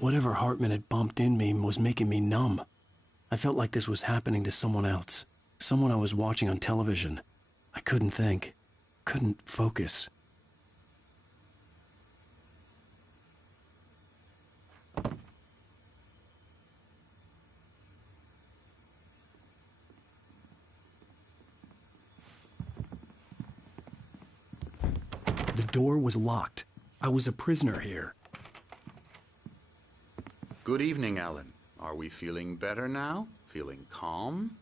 Whatever Hartman had bumped in me was making me numb. I felt like this was happening to someone else. Someone I was watching on television. I couldn't think. Couldn't focus. The door was locked. I was a prisoner here. Good evening, Alan. Are we feeling better now? Feeling calm?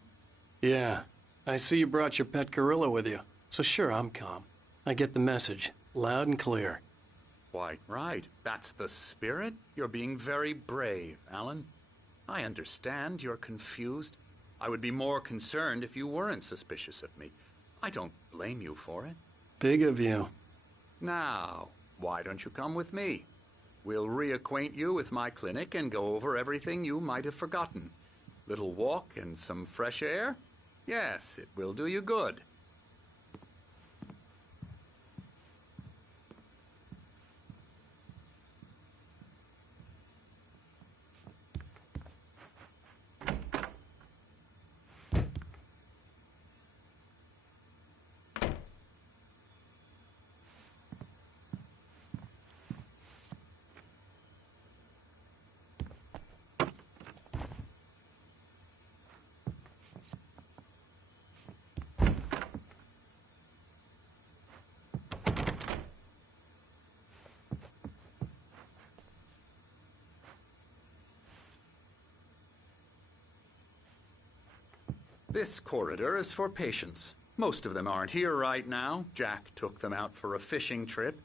Yeah. I see you brought your pet gorilla with you. So sure, I'm calm. I get the message. Loud and clear. Quite right. That's the spirit. You're being very brave, Alan. I understand you're confused. I would be more concerned if you weren't suspicious of me. I don't blame you for it. Big of you. Now, why don't you come with me? We'll reacquaint you with my clinic and go over everything you might have forgotten. Little walk and some fresh air? Yes, it will do you good. This corridor is for patients. Most of them aren't here right now. Jack took them out for a fishing trip,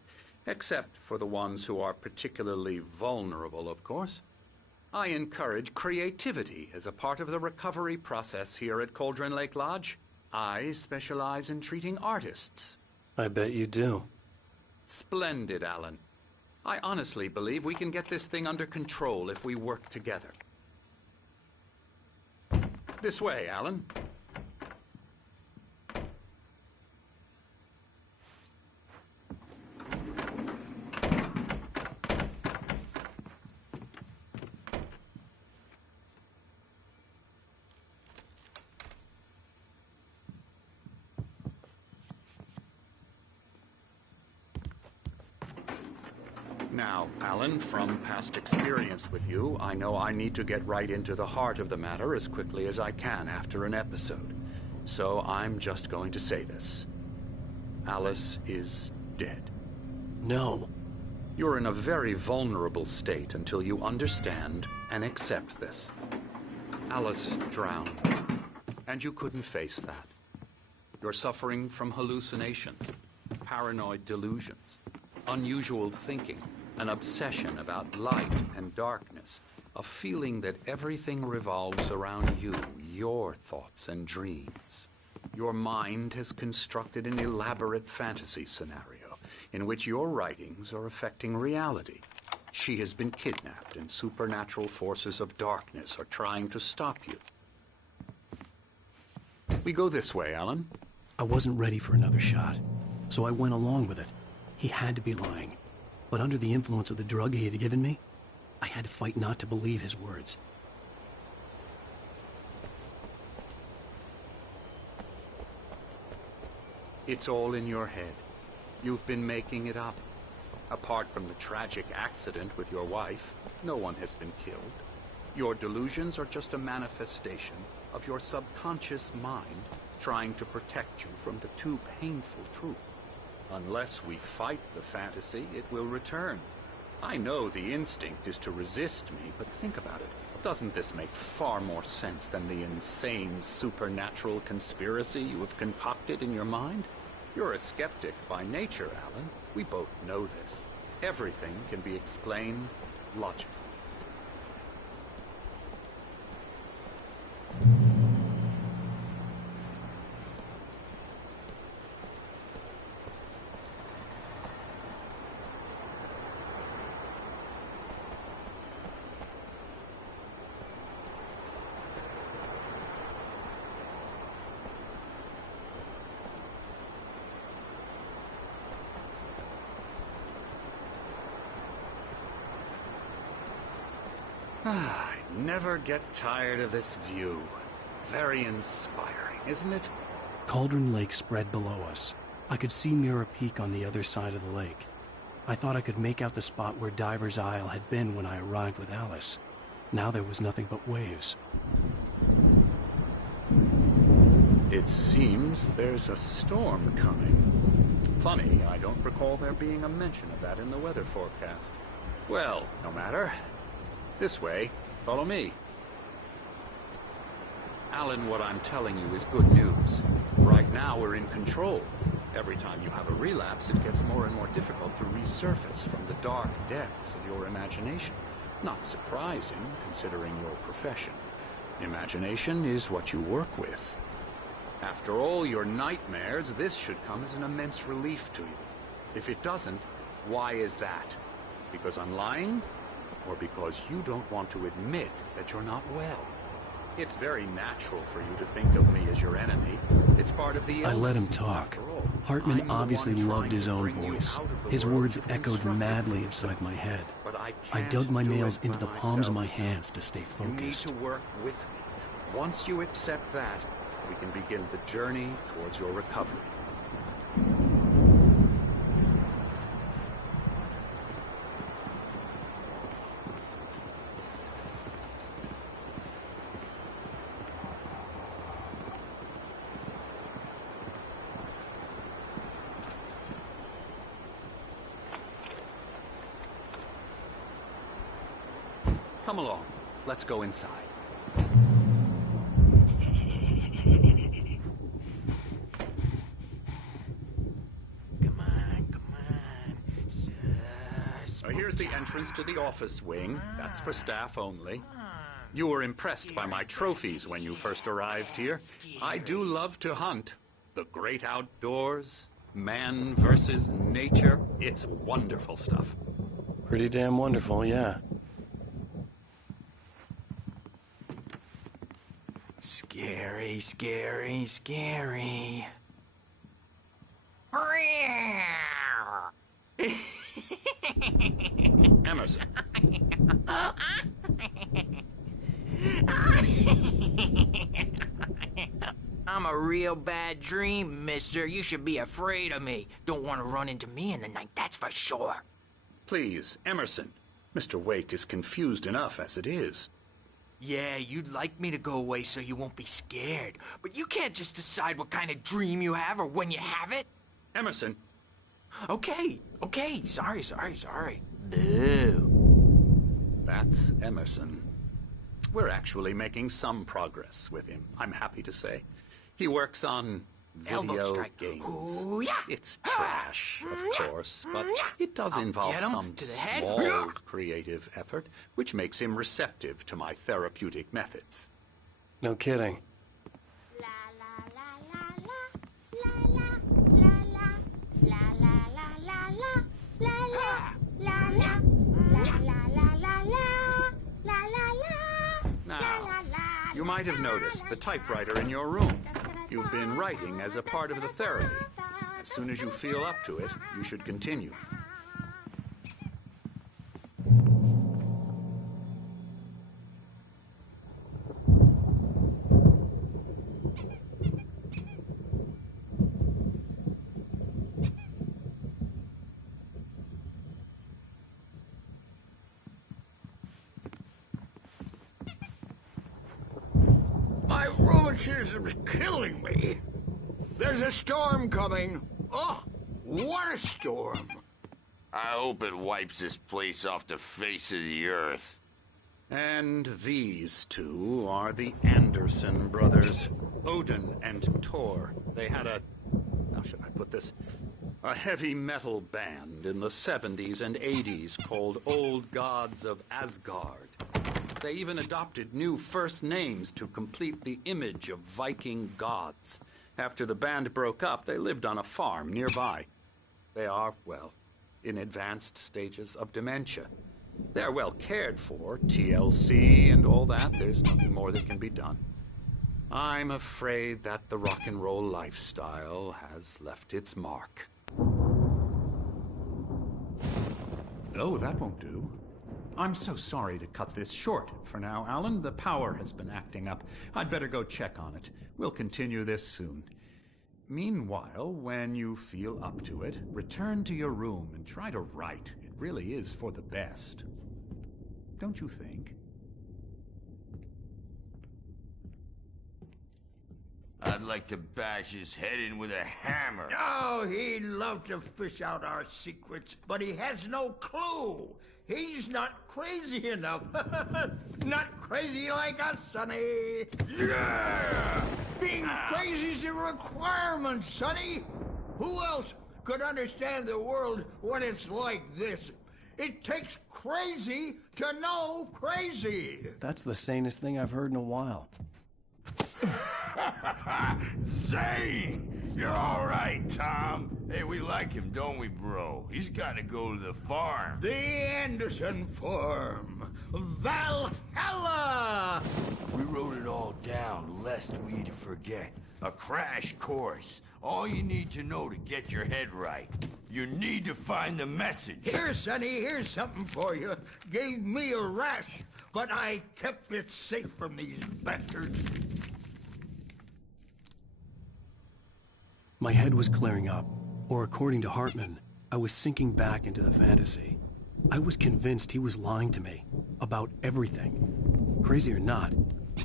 except for the ones who are particularly vulnerable, of course. I encourage creativity as a part of the recovery process here at Cauldron Lake Lodge. I specialize in treating artists. I bet you do. Splendid, Alan. I honestly believe we can get this thing under control if we work together. This way, Alan. Now, Alan, from past experience with you, I know I need to get right into the heart of the matter as quickly as I can after an episode. So I'm just going to say this. Alice is dead. No. You're in a very vulnerable state until you understand and accept this. Alice drowned, and you couldn't face that. You're suffering from hallucinations, paranoid delusions, unusual thinking, an obsession about light and darkness, a feeling that everything revolves around you, your thoughts and dreams. Your mind has constructed an elaborate fantasy scenario in which your writings are affecting reality. She has been kidnapped and supernatural forces of darkness are trying to stop you. We go this way, Alan. I wasn't ready for another shot, so I went along with it. He had to be lying. But under the influence of the drug he had given me, I had to fight not to believe his words. It's all in your head. You've been making it up. Apart from the tragic accident with your wife, no one has been killed. Your delusions are just a manifestation of your subconscious mind trying to protect you from the too painful truth. Unless we fight the fantasy, it will return. I know the instinct is to resist me, but think about it. Doesn't this make far more sense than the insane supernatural conspiracy you have concocted in your mind? You're a skeptic by nature, Alan. We both know this. Everything can be explained logically. I never get tired of this view. Very inspiring, isn't it? Cauldron Lake spread below us. I could see Mirror Peak on the other side of the lake. I thought I could make out the spot where Diver's Isle had been when I arrived with Alice. Now there was nothing but waves. It seems there's a storm coming. Funny, I don't recall there being a mention of that in the weather forecast. Well, no matter. This way. Follow me. Alan, what I'm telling you is good news. Right now we're in control. Every time you have a relapse, it gets more and more difficult to resurface from the dark depths of your imagination. Not surprising, considering your profession. Imagination is what you work with. After all your nightmares, this should come as an immense relief to you. If it doesn't, why is that? Because I'm lying? Or because you don't want to admit that you're not well? It's very natural for you to think of me as your enemy. It's part of the illness. I let him talk. Hartman obviously loved his own voice. His words echoed madly inside my head. I dug my nails into the palms of my hands to stay focused. You need to work with me. Once you accept that, we can begin the journey towards your recovery. Come along. Let's go inside. Here's the entrance to the office wing. That's for staff only. You were impressed by my trophies when you first arrived here. I do love to hunt. The great outdoors, man versus nature. It's wonderful stuff. Pretty damn wonderful, yeah. Scary, scary, scary. Emerson. I'm a real bad dream, mister. You should be afraid of me. Don't want to run into me in the night, that's for sure. Please, Emerson. Mr. Wake is confused enough as it is. Yeah, you'd like me to go away so you won't be scared. But you can't just decide what kind of dream you have or when you have it. Emerson. Okay. Sorry. Boo. That's Emerson. We're actually making some progress with him, I'm happy to say. He works on video games. Ooh, yeah. It's trash, of course, but it does involve some small creative effort, which makes him receptive to my therapeutic methods. No kidding. Now, you might have noticed the typewriter in your room. You've been writing as a part of the therapy. As soon as you feel up to it, you should continue. My rheumatism's killing me. There's a storm coming. Oh, what a storm. I hope it wipes this place off the face of the earth. And these two are the Anderson brothers, Odin and Thor. They had how should I put this? A heavy metal band in the 70s and 80s called Old Gods of Asgard. They even adopted new first names to complete the image of Viking gods. After the band broke up, they lived on a farm nearby. They are, well, in advanced stages of dementia. They're well cared for, TLC and all that. There's nothing more that can be done. I'm afraid that the rock and roll lifestyle has left its mark. Oh, that won't do. I'm so sorry to cut this short for now, Alan. The power has been acting up. I'd better go check on it. We'll continue this soon. Meanwhile, when you feel up to it, return to your room and try to write. It really is for the best. Don't you think? I'd like to bash his head in with a hammer. Oh, he'd love to fish out our secrets, but he has no clue. He's not crazy enough. Not crazy like us, Sonny. Yeah! Being crazy's a requirement, Sonny. Who else could understand the world when it's like this? It takes crazy to know crazy. That's the sanest thing I've heard in a while. Zane! You're all right, Tom. Hey, we like him, don't we, bro? He's got to go to the farm. The Anderson Farm. Valhalla! We wrote it all down, lest we forget. A crash course. All you need to know to get your head right. You need to find the message. Here, Sonny, here's something for you. Gave me a rash, but I kept it safe from these bastards. My head was clearing up, or according to Hartman, I was sinking back into the fantasy. I was convinced he was lying to me about everything. Crazy or not,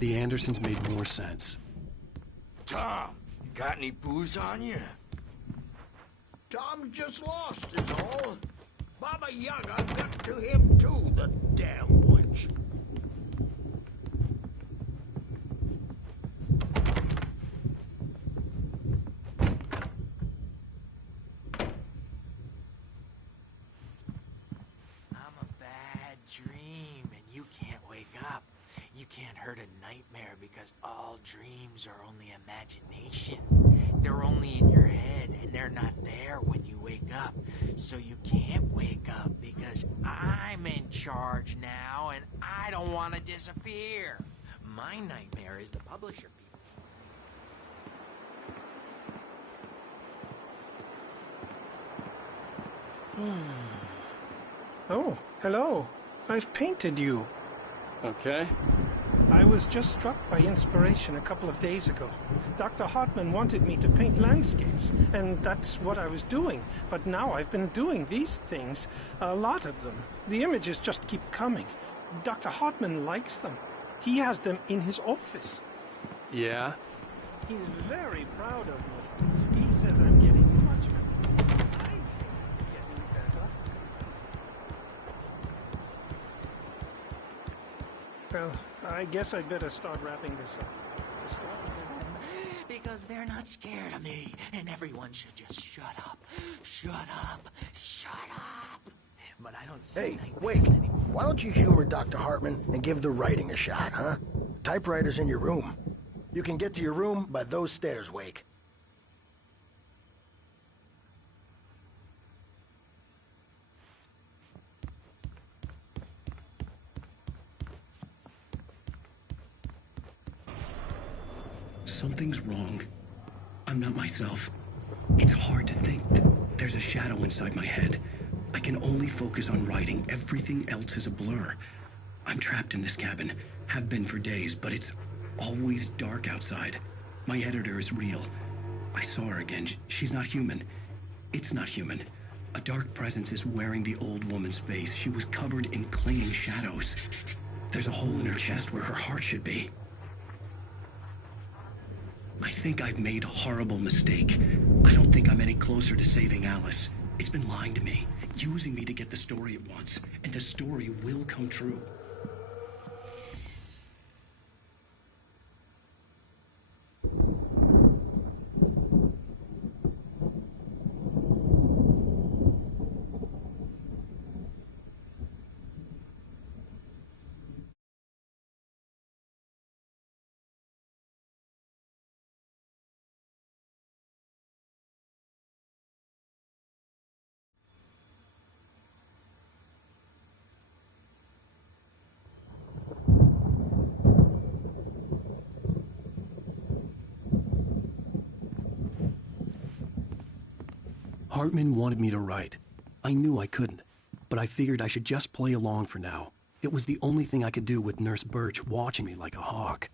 the Andersons made more sense. Tom, got any booze on you? Tom just lost is all. Baba Yaga got to him too, the damn witch. Dream and you can't wake up. You can't hurt a nightmare because all dreams are only imagination. They're only in your head and they're not there when you wake up. So you can't wake up because I'm in charge now and I don't want to disappear. My nightmare is the publisher people. Oh, hello. I've painted you. Okay. I was just struck by inspiration a couple of days ago. Dr. Hartman wanted me to paint landscapes, and that's what I was doing. But now I've been doing these things, a lot of them. The images just keep coming. Dr. Hartman likes them. He has them in his office. Yeah? He's very proud of me. He says I'm getting much better. I think I'm getting better. Well, I guess I'd better start wrapping this up. The storm is... Because they're not scared of me, and everyone should just shut up. Shut up. Shut up. But I don't see Hey, nightmares Wake, anymore. why don't you humor Dr. Hartman and give the writing a shot, huh? Typewriter's in your room. You can get to your room by those stairs, Wake. Something's wrong. I'm not myself. It's hard to think. There's a shadow inside my head. I can only focus on writing. Everything else is a blur. I'm trapped in this cabin. Have been for days, but it's always dark outside. My editor is real. I saw her again. She's not human. It's not human. A dark presence is wearing the old woman's face. She was covered in clinging shadows. There's a hole in her chest where her heart should be. I think I've made a horrible mistake. I don't think I'm any closer to saving Alice. It's been lying to me, using me to get the story it wants, and the story will come true. Hartman wanted me to write. I knew I couldn't, but I figured I should just play along for now. It was the only thing I could do with Nurse Birch watching me like a hawk.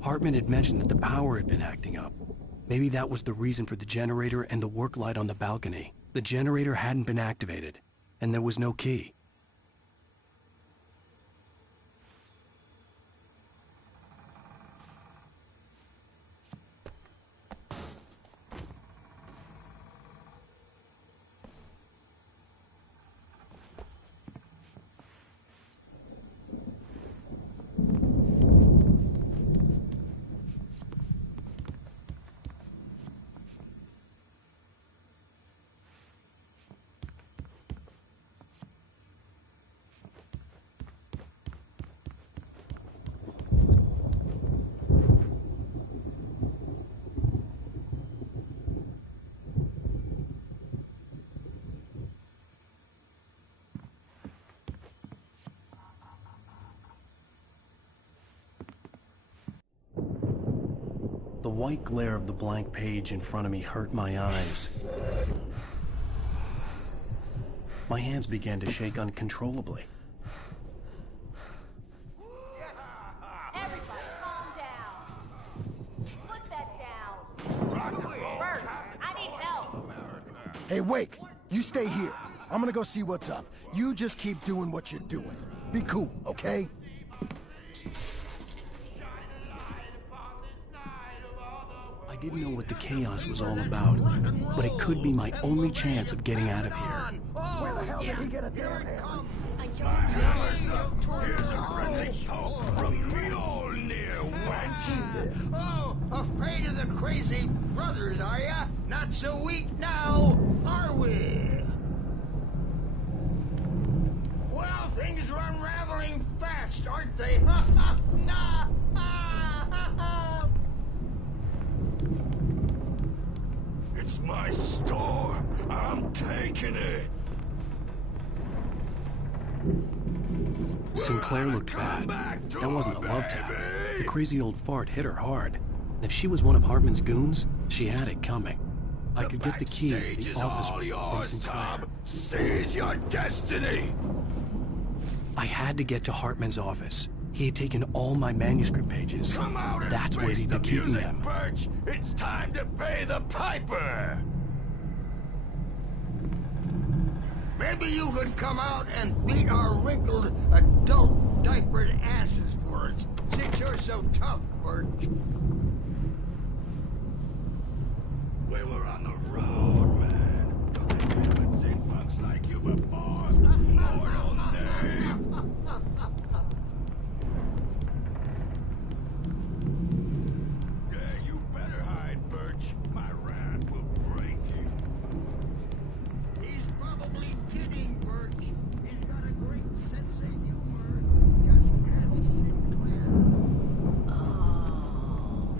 Hartman had mentioned that the power had been acting up. Maybe that was the reason for the generator and the work light on the balcony. The generator hadn't been activated, and there was no key. The white glare of the blank page in front of me hurt my eyes. My hands began to shake uncontrollably. Everybody, calm down. Put that down. Bert, I need help. Hey, Wake, you stay here. I'm gonna go see what's up. You just keep doing what you're doing. Be cool, okay? I didn't know what the chaos was all about, but it could be my only chance of getting out of here. Where the hell did he get a Here's a friendly poke from Mjolnir, wench. Oh, afraid of the crazy brothers, are ya? Not so weak now, are we? Well, things are unraveling fast, aren't they? Ha ha! Nah! Ah, ha, ha. It's my store. I'm taking it. Sinclair looked bad. That wasn't a love tap. The crazy old fart hit her hard. And if she was one of Hartman's goons, she had it coming. I could get the key to Backstage the is office all from yours, Sinclair. Tom. Seize your destiny. I had to get to Hartman's office. He had taken all my manuscript pages. Come out and That's where face he'd the been keeping music, them. Birch. It's time to pay the piper. Maybe you could come out and beat our wrinkled, adult diapered asses for us, since you're so tough, Birch. We were on the road, man. I haven't seen punks like you before. Mortal name. Yeah, you better hide, Birch. My wrath will break you. He's probably kidding, Birch. He's got a great sense of humor. Just ask Sinclair. Oh.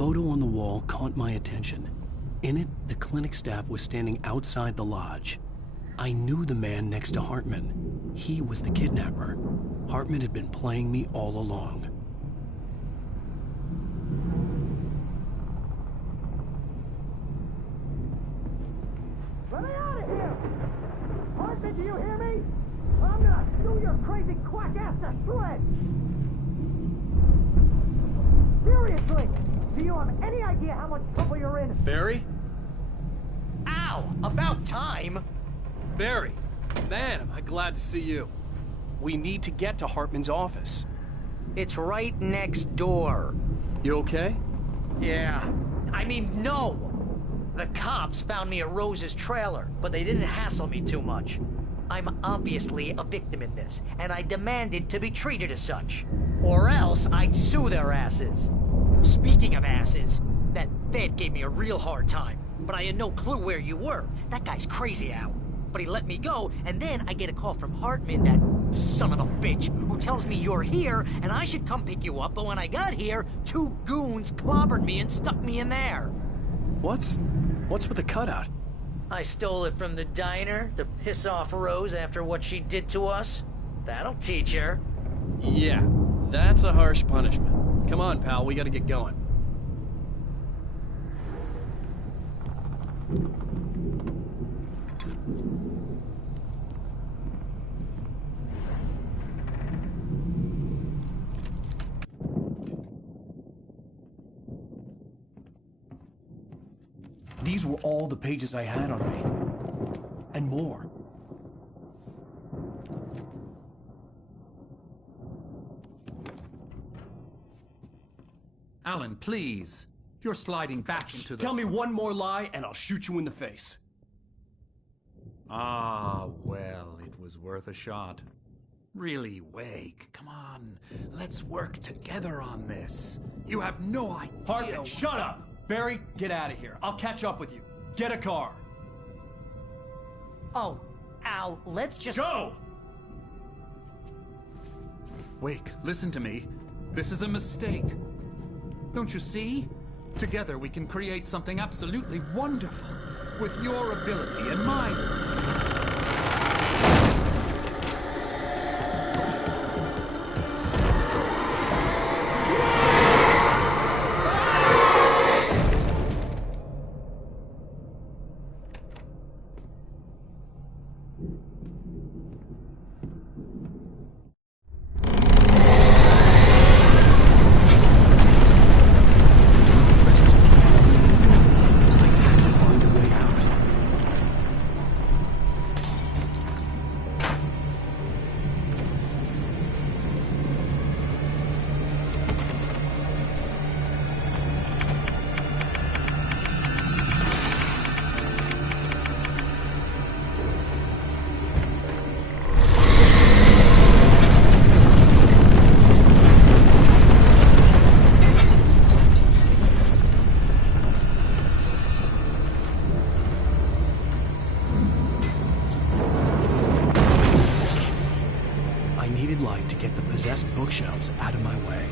photo on the wall caught my attention. In it, the clinic staff was standing outside the lodge. I knew the man next to Hartman. He was the kidnapper. Hartman had been playing me all along. Let me out of here! Hartman, do you hear me? I'm gonna sue your crazy quack ass to shreds! Seriously! Do you have any idea how much trouble you're in? Barry? Ow! About time! Barry! Man, am I glad to see you. We need to get to Hartman's office. It's right next door. You okay? Yeah. I mean, no! The cops found me at Rose's trailer, but they didn't hassle me too much. I'm obviously a victim in this, and I demanded to be treated as such. Or else I'd sue their asses. Speaking of asses, that Fed gave me a real hard time, but I had no clue where you were. That guy's crazy, Al. But he let me go, and then I get a call from Hartman, that son of a bitch, who tells me you're here, and I should come pick you up, but when I got here, 2 goons clobbered me and stuck me in there. What's with the cutout? I stole it from the diner to piss off Rose after what she did to us. That'll teach her. Yeah, that's a harsh punishment. Come on, pal, we gotta get going. These were all the pages I had on me. And more. Alan, please. You're sliding back into the... Tell me one more lie and I'll shoot you in the face. Ah, well, it was worth a shot. Really, Wake, come on. Let's work together on this. You have no idea... Hartman, shut up! Barry, get out of here. I'll catch up with you. Get a car. Oh, Al, let's just... Go! Wake, listen to me. This is a mistake. Don't you see? Together we can create something absolutely wonderful. With your ability and mine. Possessed bookshelves out of my way.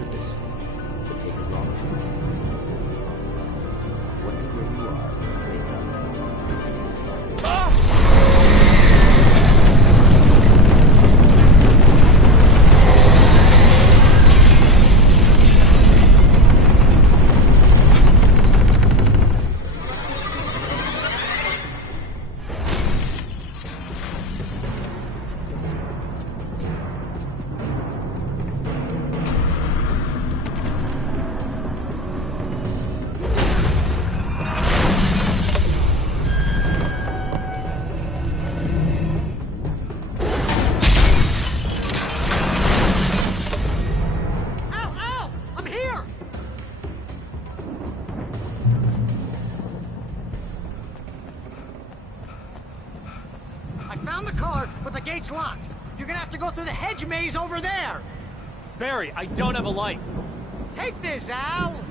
purpose, but take a wrong turn. Wonder where you are when you wake up. And it is fine. Gate's locked. You're gonna have to go through the hedge maze over there. Barry, I don't have a light. Take this, Al.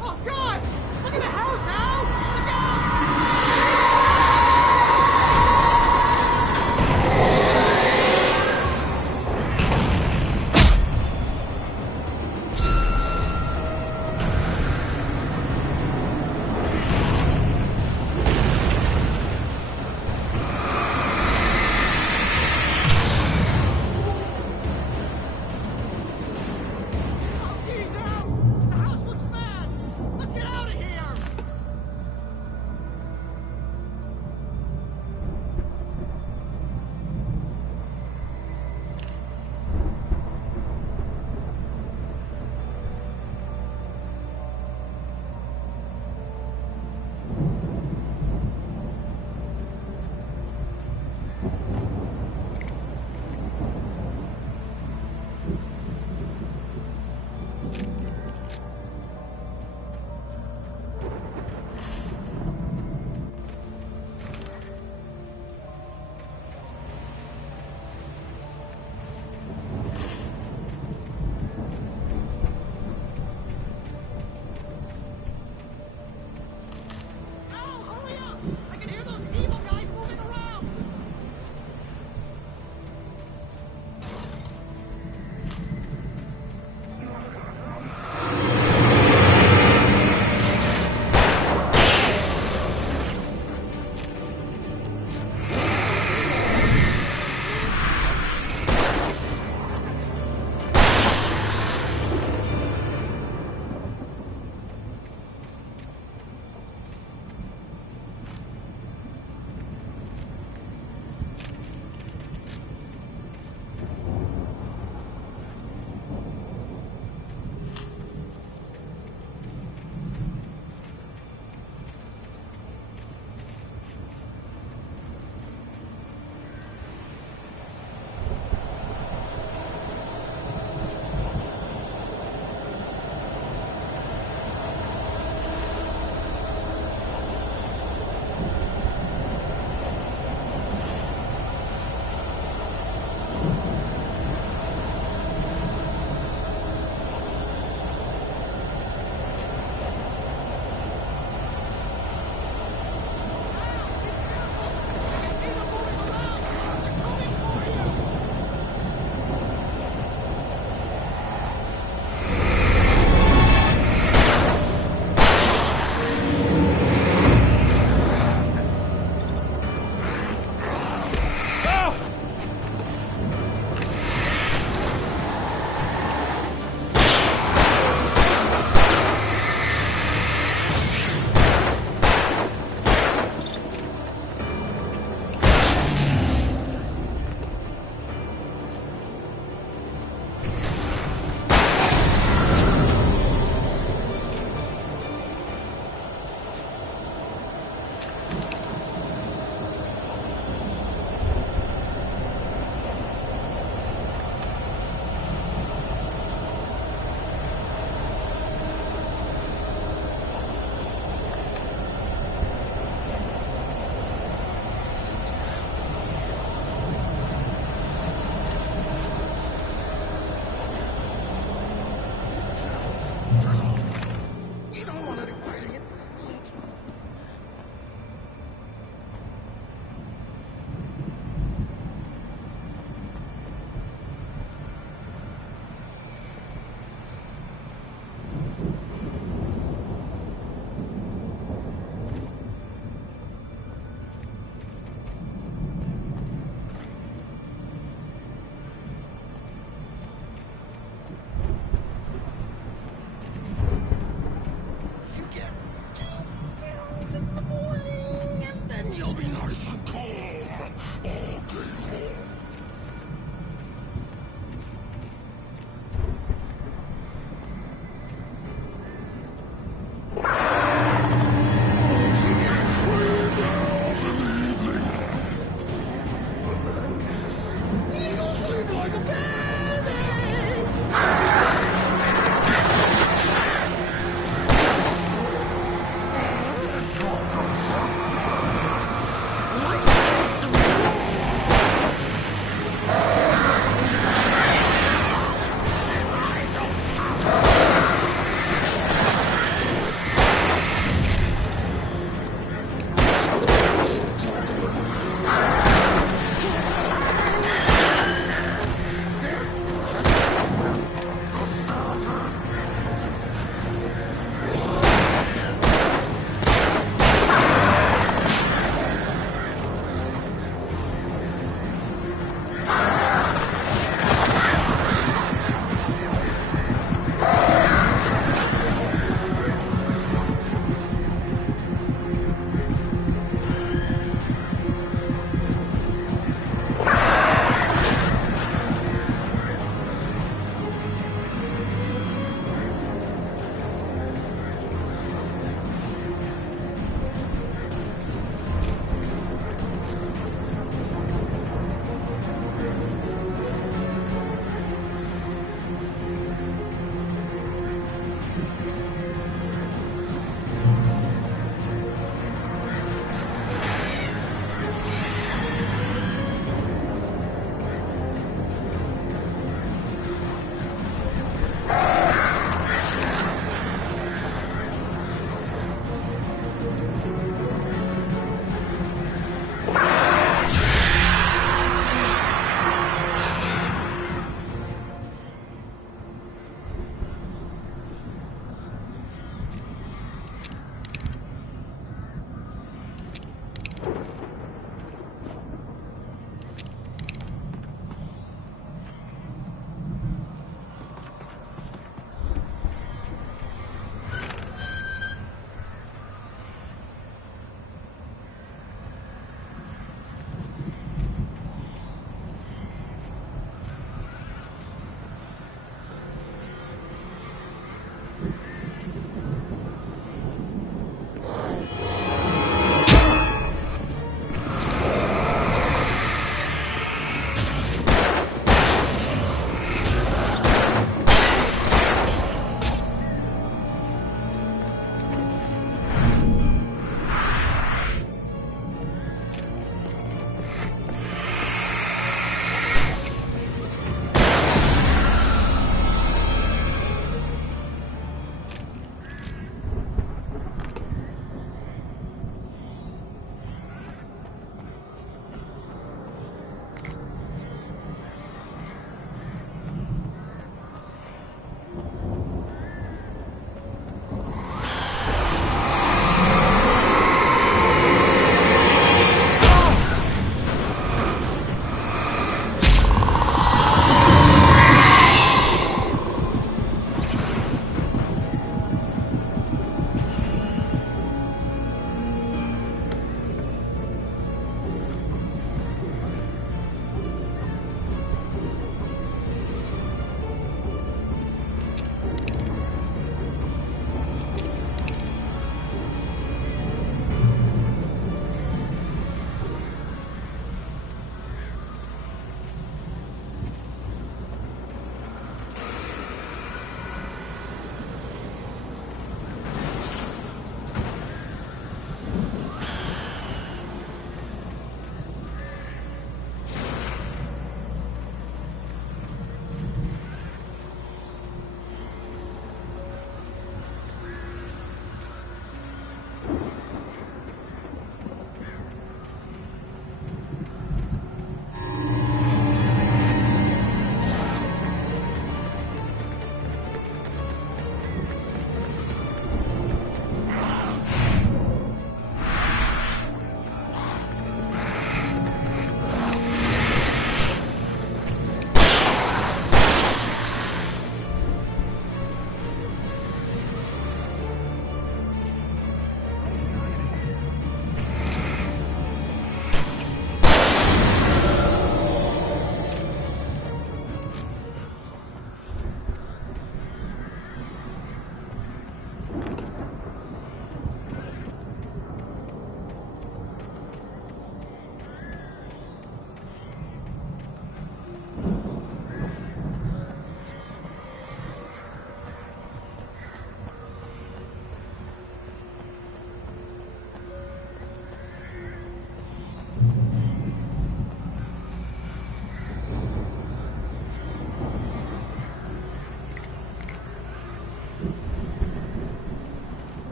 Oh, God! Look at the house, Al! Look out!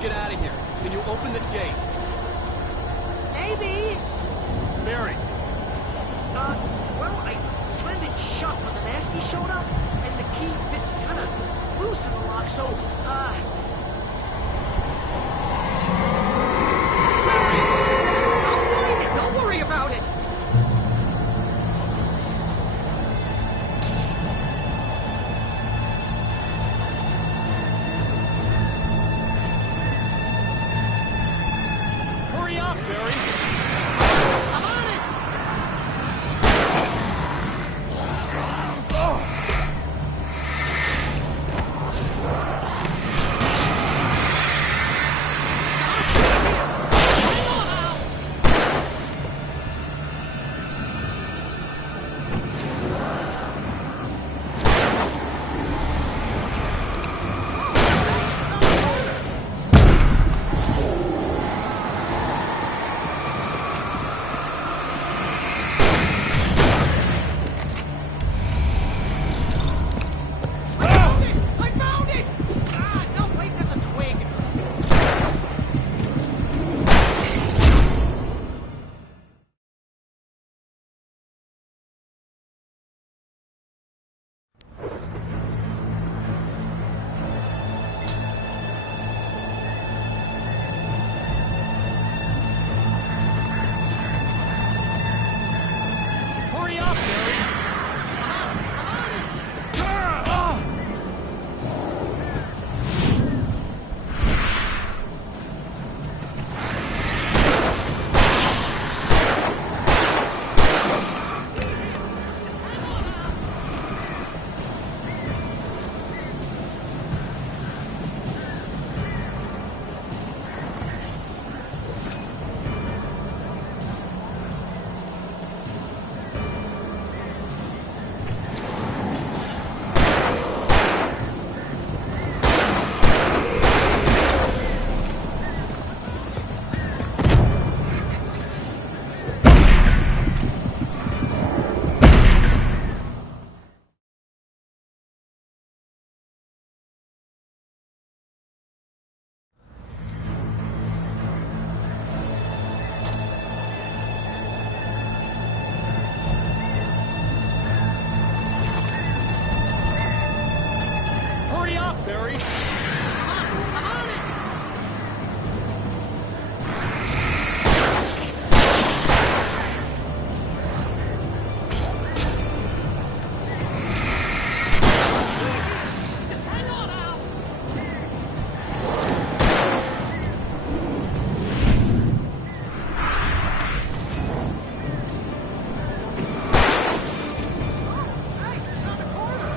get out of here. Can you open this gate? Maybe. Barry! Well, I slammed it shut when the Nasty showed up, and the key fits kind of loose in the lock, so, I'll find it. Don't worry about it. Hurry up, Barry! I'm on it. I found it! Ah, no, wait, that's a twig. Hurry up, Barry! Hurry up, Barry! I'm on it. Just hang on, Al. Hey, it's on the corner.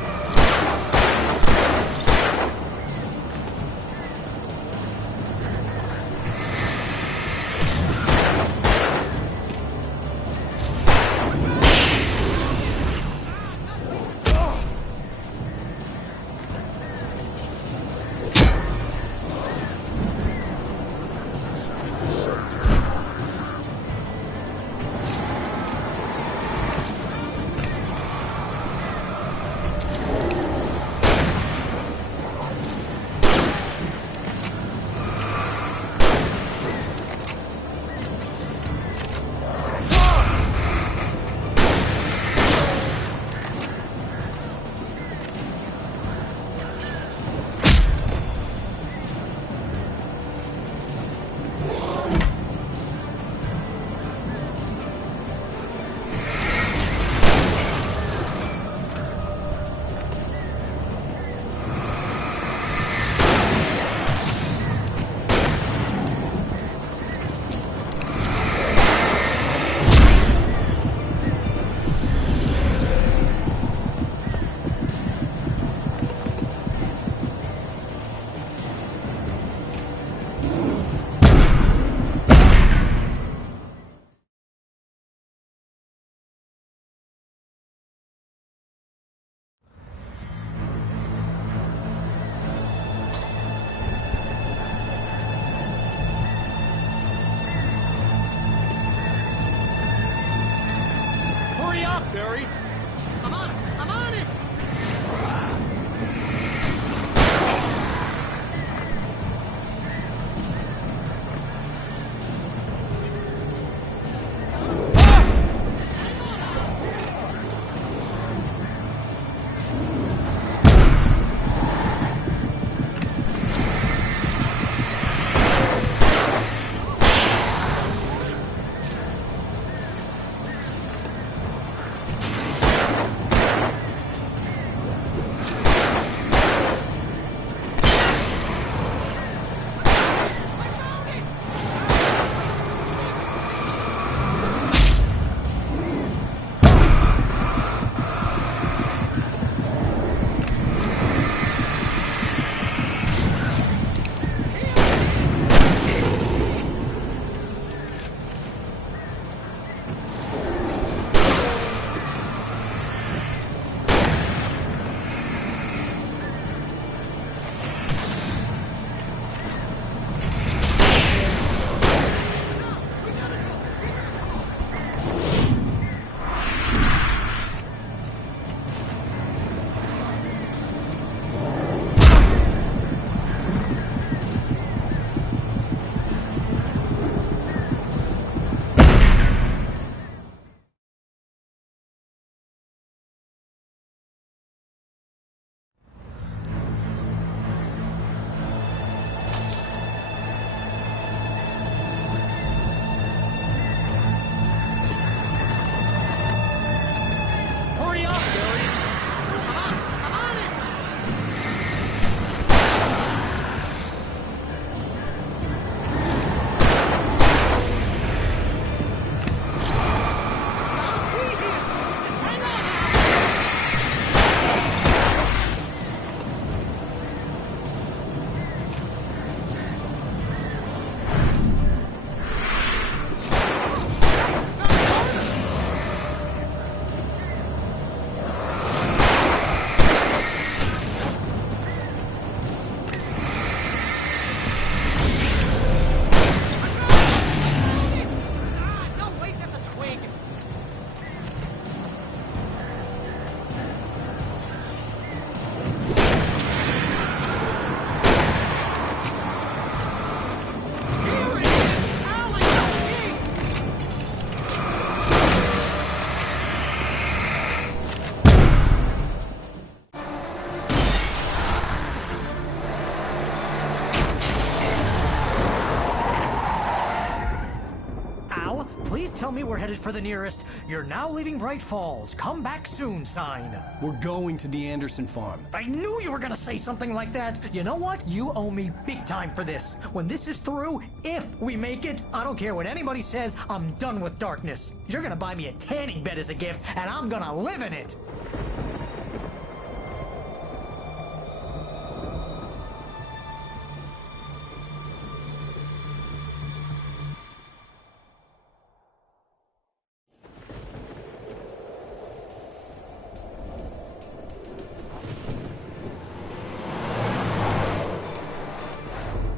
me we're headed for the nearest "You're now leaving Bright Falls. Come back soon" sign. We're going to the Anderson farm. I knew you were gonna say something like that. You know what? You owe me big time for this. When this is through, if we make it, I don't care what anybody says, I'm done with darkness. You're gonna buy me a tanning bed as a gift, and I'm gonna live in it.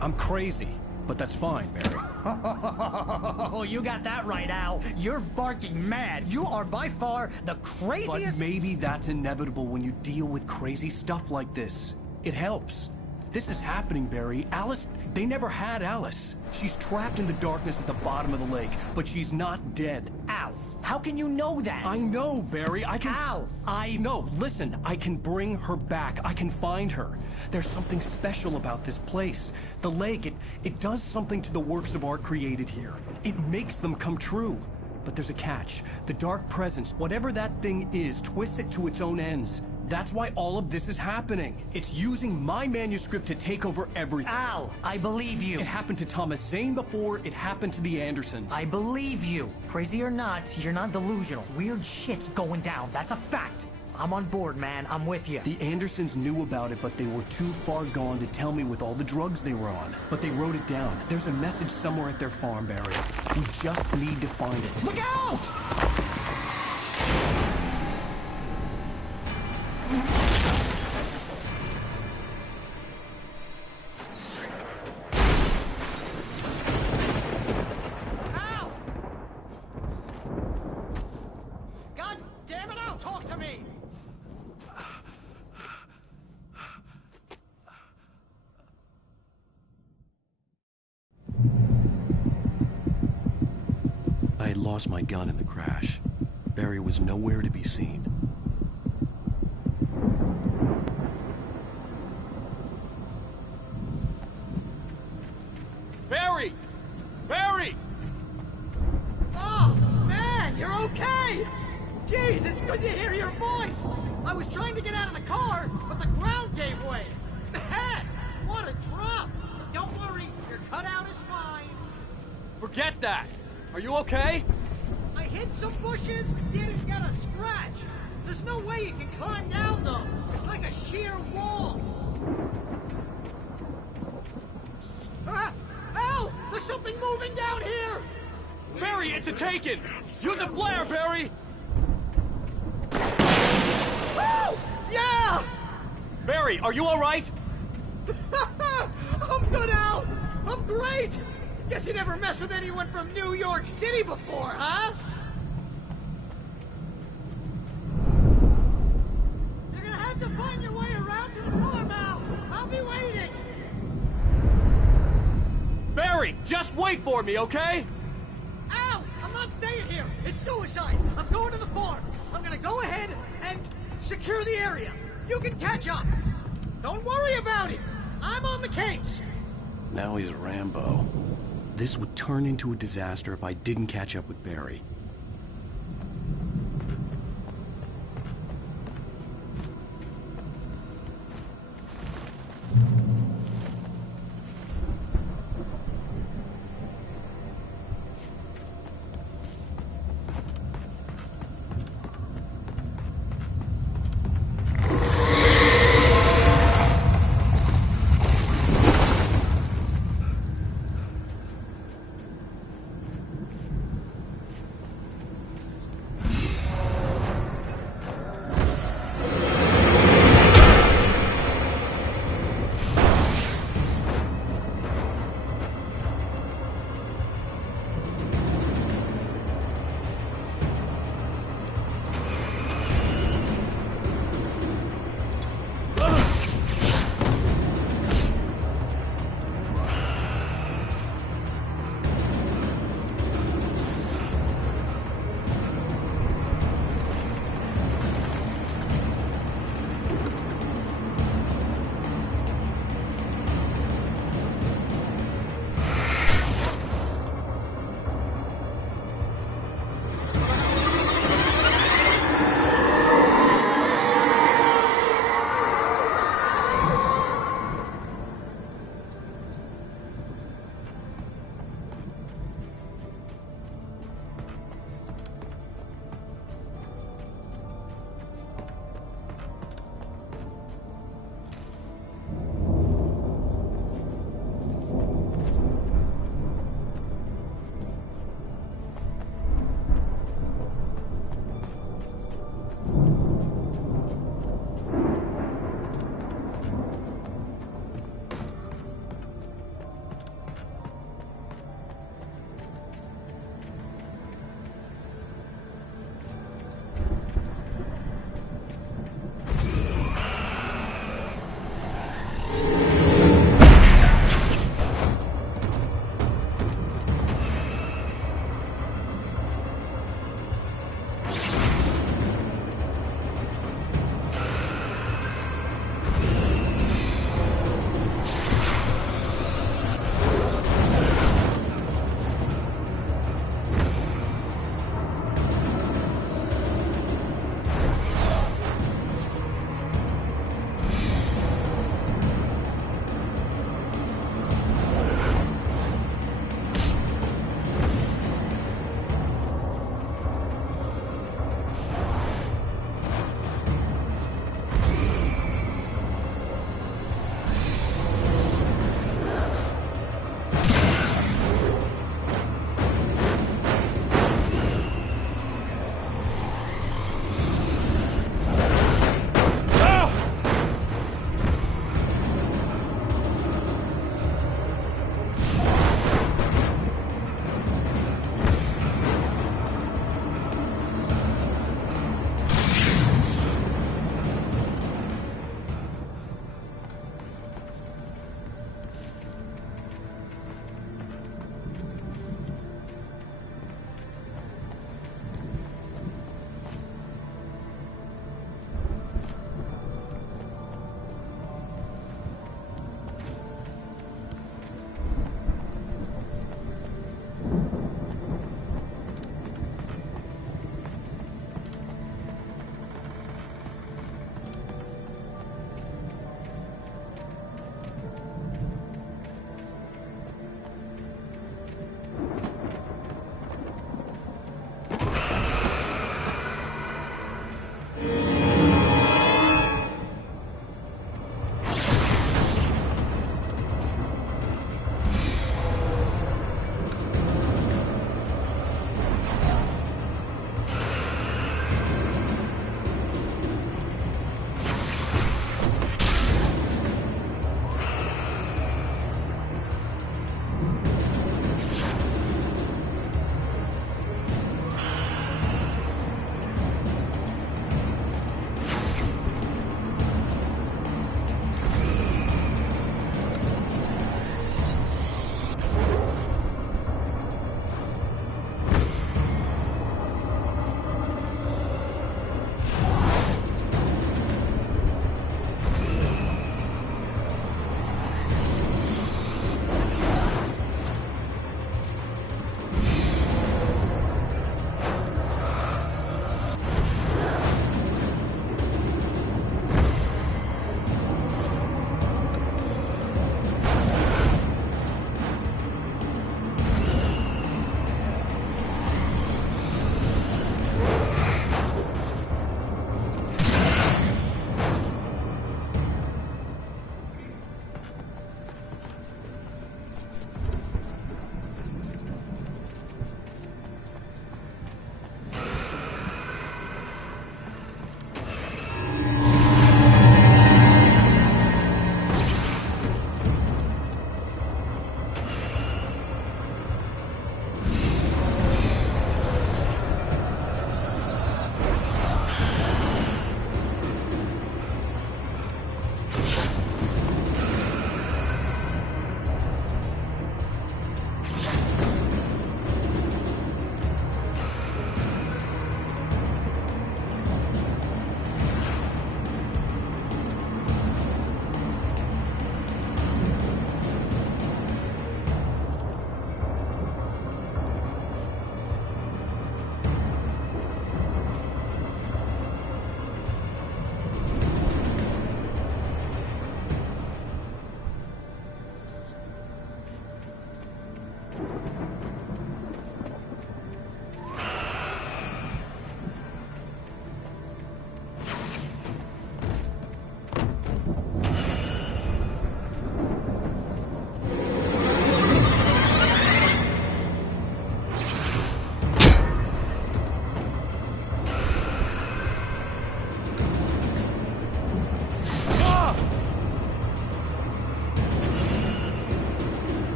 I'm crazy, but that's fine, Barry. Oh, you got that right, Al. You're barking mad. You are by far the craziest... But maybe that's inevitable when you deal with crazy stuff like this. It helps. This is happening, Barry. Alice, they never had Alice. She's trapped in the darkness at the bottom of the lake, but she's not dead. Al, how can you know that? I know, Barry. I can... Al, No, listen. I can bring her back. I can find her. There's something special about this place. The lake, it does something to the works of art created here. It makes them come true. But there's a catch. The dark presence, whatever that thing is, twists it to its own ends. That's why all of this is happening. It's using my manuscript to take over everything. Al, I believe you. It happened to Thomas Zane before, it happened to the Andersons. I believe you. Crazy or not, you're not delusional. Weird shit's going down. That's a fact. I'm on board, man. I'm with you. The Andersons knew about it, but they were too far gone to tell me with all the drugs they were on. But they wrote it down. There's a message somewhere at their farm, Barry. We just need to find it. Look out! Al! God damn it, Al, talk to me! I had lost my gun in the crash. Barry was nowhere to be seen. Barry! Barry! Oh, man, you're okay! Jeez, it's good to hear your voice! I was trying to get out of the car, but the ground gave way! Man, what a drop! Don't worry, your cutout is fine. Forget that! Are you okay? I hit some bushes, didn't get a scratch. There's no way you can climb down, though. It's like a sheer wall. Al! There's something moving down here! Barry, it's a taken! Use a flare, Barry! Oh! Yeah! Barry, are you alright? I'm good, Al! I'm great! Guess you never messed with anyone from New York City before, huh? You're gonna have to find your way around to the farm, Al! I'll be waiting! Barry, just wait for me, okay? Al! I'm not staying here! It's suicide! I'm going to the farm! I'm gonna go ahead and secure the area! You can catch up! Don't worry about it! I'm on the case! Now he's Rambo. This would turn into a disaster if I didn't catch up with Barry.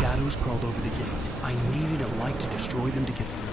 shadows crawled over the gate. I needed a light to destroy them to get through.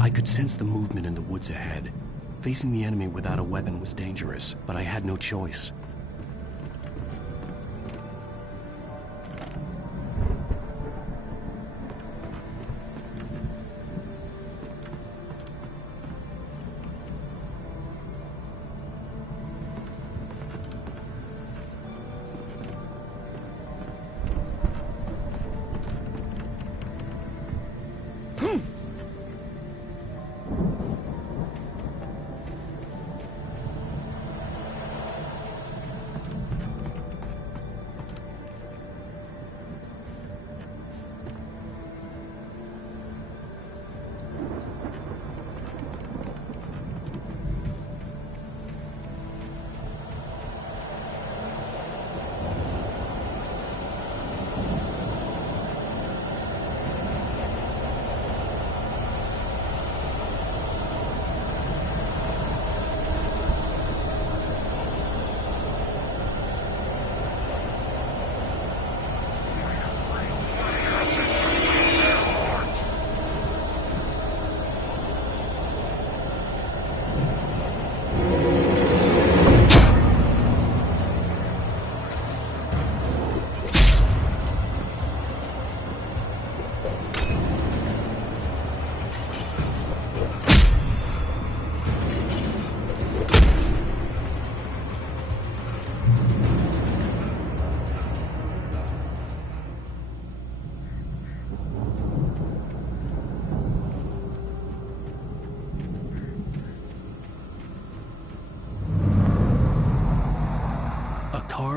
I could sense the movement in the woods ahead. Facing the enemy without a weapon was dangerous, but I had no choice.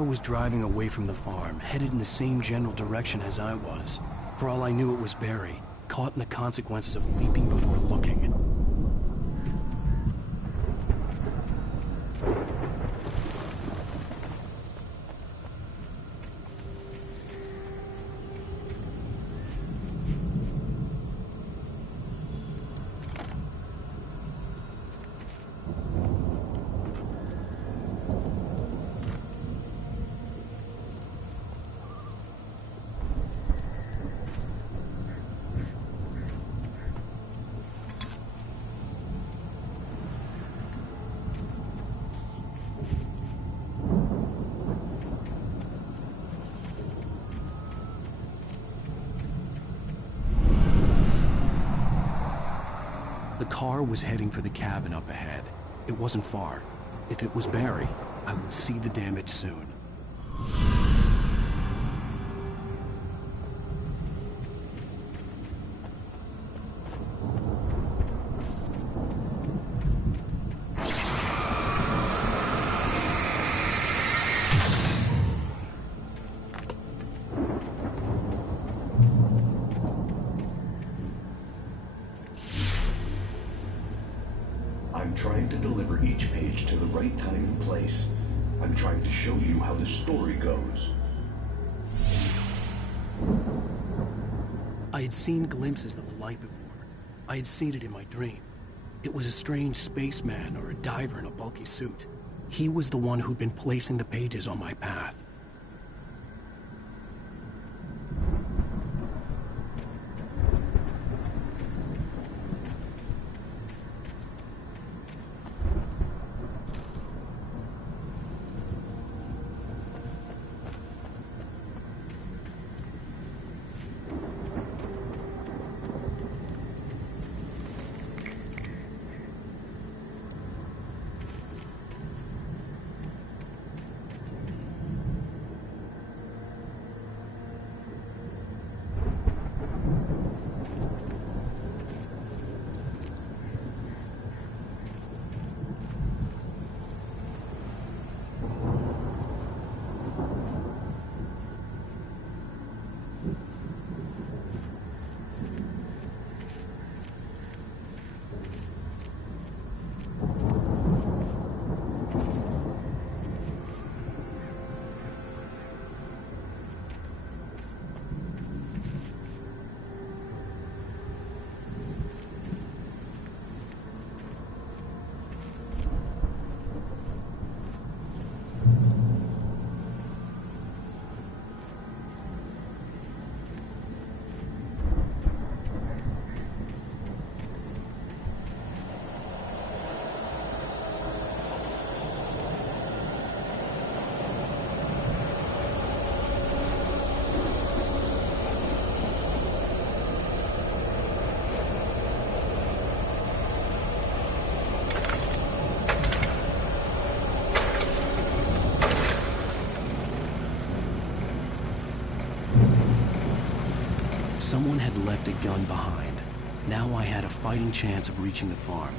Was driving away from the farm, headed in the same general direction as I was. For all I knew, it was Barry, caught in the consequences of leaping before looking. The car was heading for the cabin up ahead. It wasn't far. If it was Barry, I would see the damage soon. I'm trying to deliver each page to the right time and place. I'm trying to show you how the story goes. I had seen glimpses of the light before. I had seen it in my dream. It was a strange spaceman or a diver in a bulky suit. He was the one who'd been placing the pages on my path. Someone had left a gun behind. Now I had a fighting chance of reaching the farm.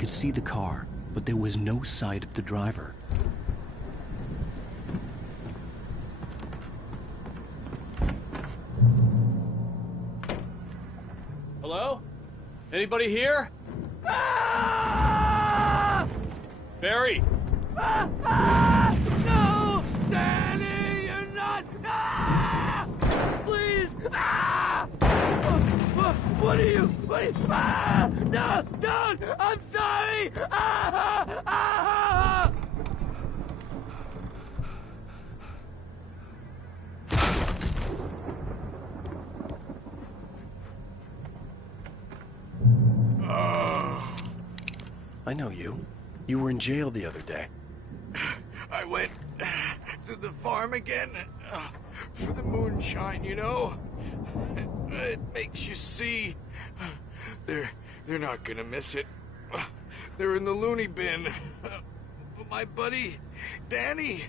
could see the car, but there was no sight of the driver. Hello? Anybody here? Barry! No! Danny, you're not! Please! What are you? No! Don't! I'm sorry! I know you. You were in jail the other day. I went to the farm again for the moonshine, you know? It makes you see. They're not gonna miss it. They're in the loony bin. But my buddy, Danny,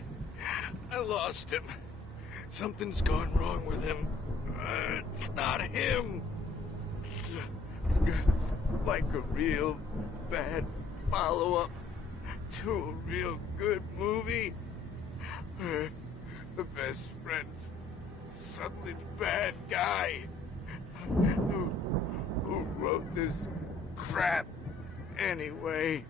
I lost him. Something's gone wrong with him. It's not him. Like a real bad follow-up to a real good movie where the best friend's suddenly the bad guy who wrote this crap anyway.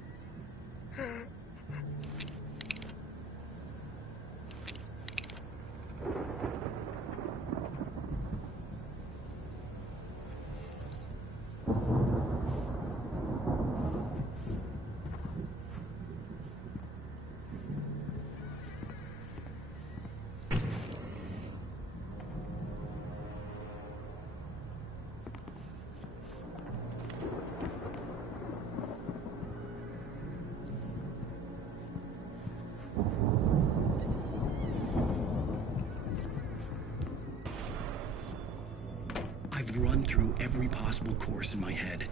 I've run through every possible course in my head.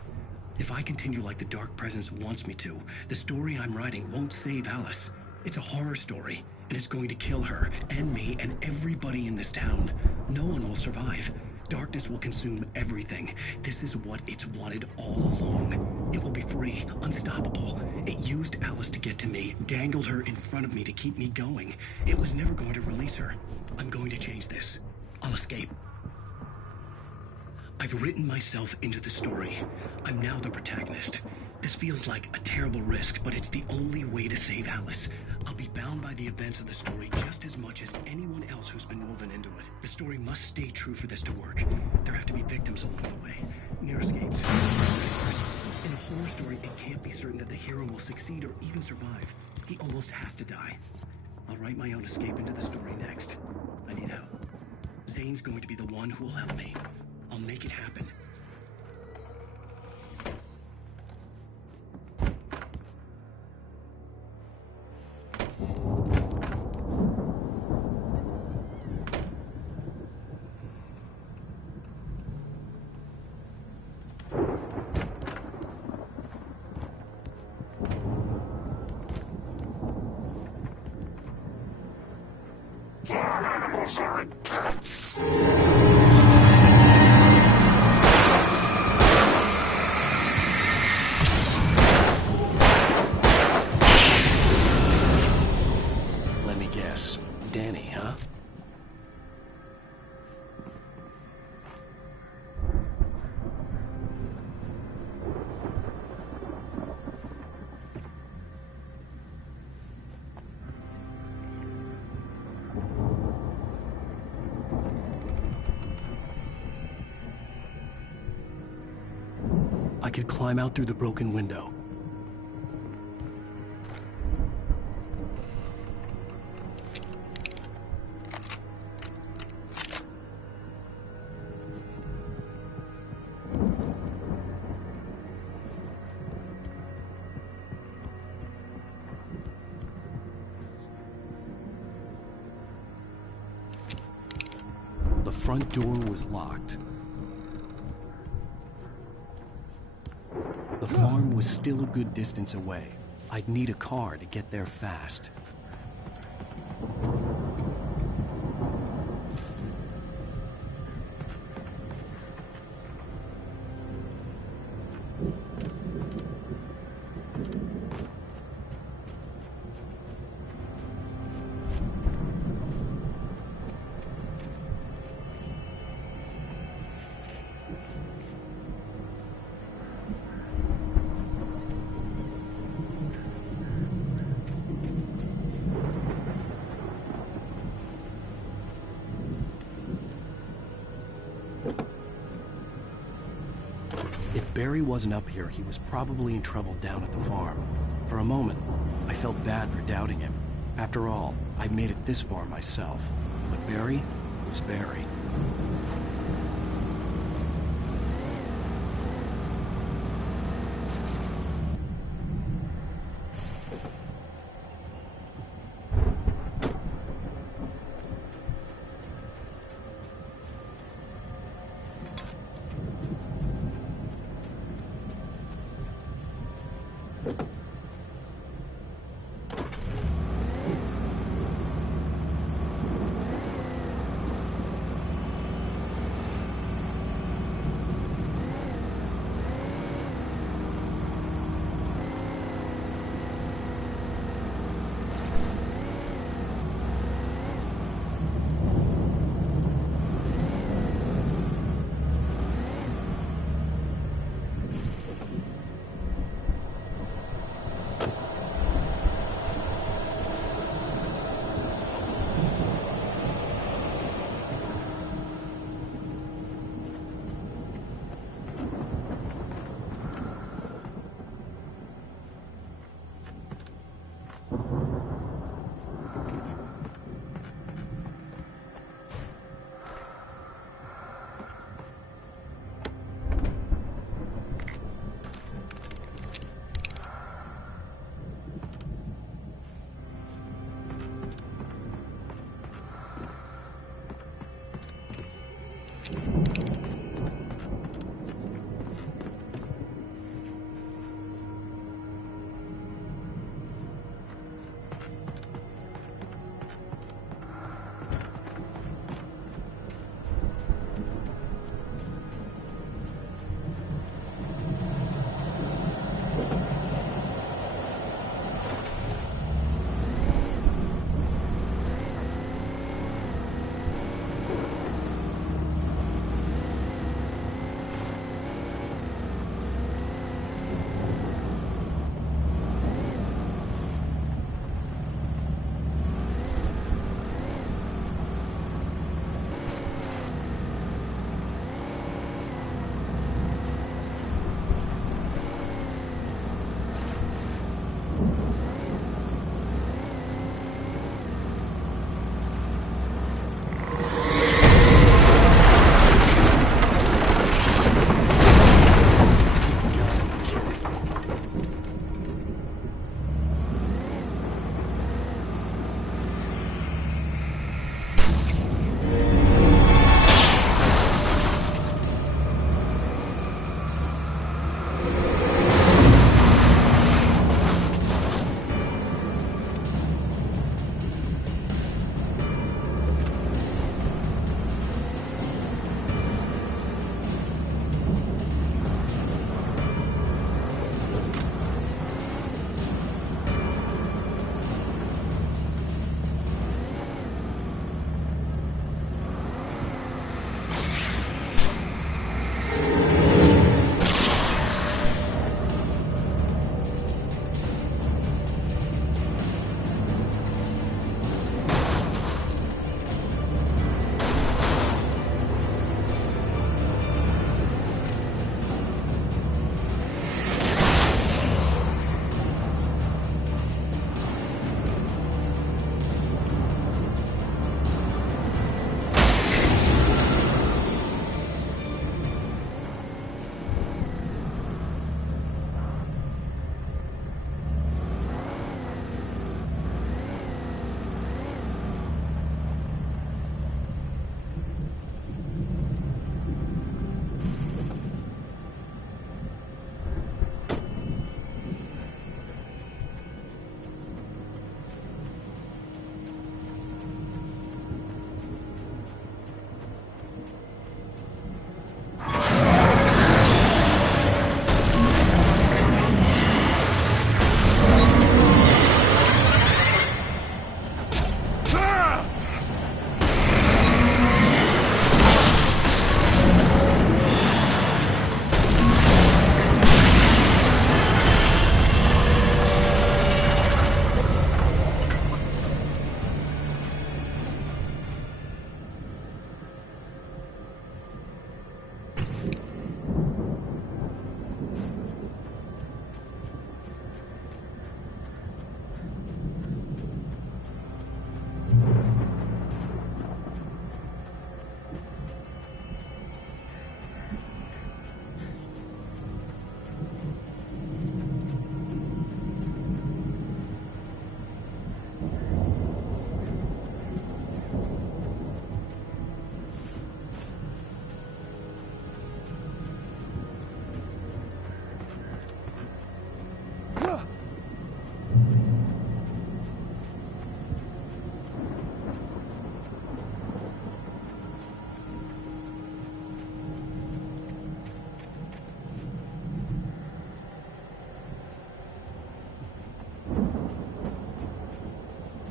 If I continue like the Dark Presence wants me to, the story I'm writing won't save Alice. It's a horror story, and it's going to kill her, and me, and everybody in this town. No one will survive. Darkness will consume everything. This is what it's wanted all along. It will be free, unstoppable. It used Alice to get to me, dangled her in front of me to keep me going. It was never going to release her. I'm going to change this. I'll escape. I've written myself into the story. I'm now the protagonist. This feels like a terrible risk, but it's the only way to save Alice. I'll be bound by the events of the story just as much as anyone else who's been woven into it. The story must stay true for this to work. There have to be victims along the way. Near escapes. In a horror story, it can't be certain that the hero will succeed or even survive. He almost has to die. I'll write my own escape into the story next. I need help. Zane's going to be the one who will help me. I'll make it happen. Farm animals aren't pets. Danny, huh? I could climb out through the broken window. The front door was locked. The farm was still a good distance away. I'd need a car to get there fast. If Barry wasn't up here, he was probably in trouble down at the farm. For a moment, I felt bad for doubting him. After all, I'd made it this far myself. But Barry was Barry.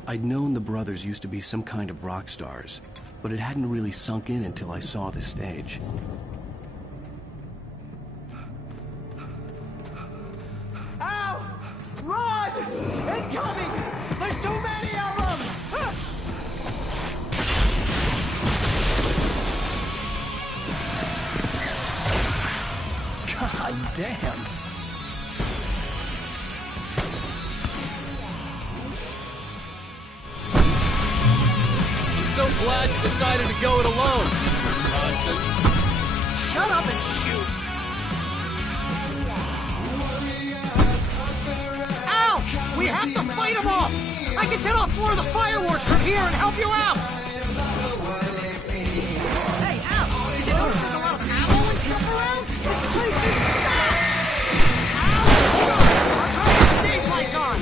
I'd known the brothers used to be some kind of rock stars, but it hadn't really sunk in until I saw the stage. Ow! Run! Incoming! There's too many of them! God damn! So glad you decided to go it alone, Mr. Bronson. Shut up and shoot! Ow! We have to fight them off! I can set off more of the fireworks from here and help you out! Hey, Al! Did you notice there's a lot of ammo and stuff around? This place is stacked! Al! Hold on! I'll try to get the stage lights on!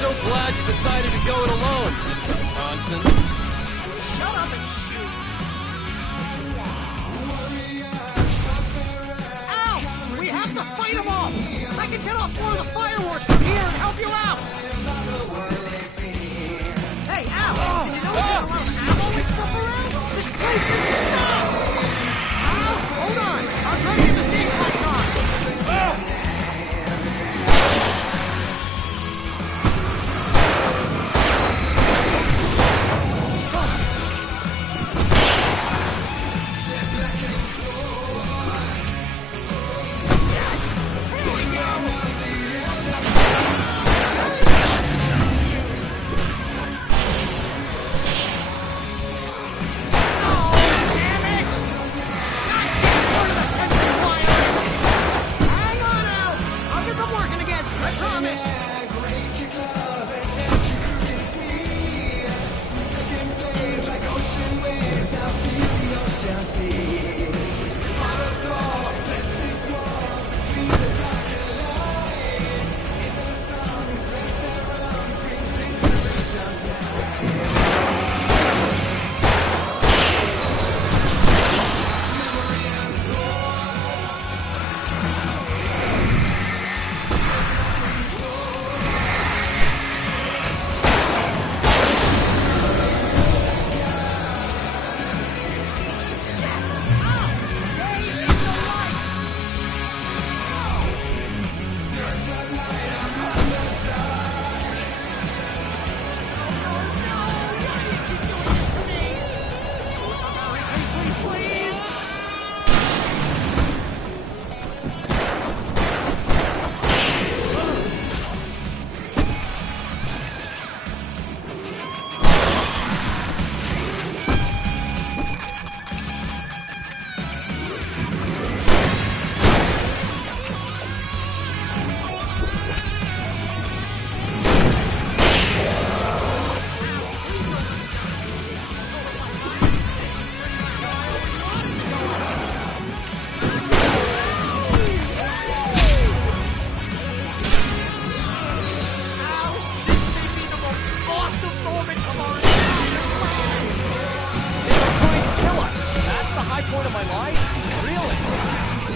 So glad you decided to go it alone, Mr. Bronson. Shut up and shoot! Ow! We have to fight them off! I can set off more of the fireworks from here and help you out! Hey, Al! Did you notice there's a lot of ammo and stuff around? This place is stacked! Al, hold on! I'll try to get the stage lights on!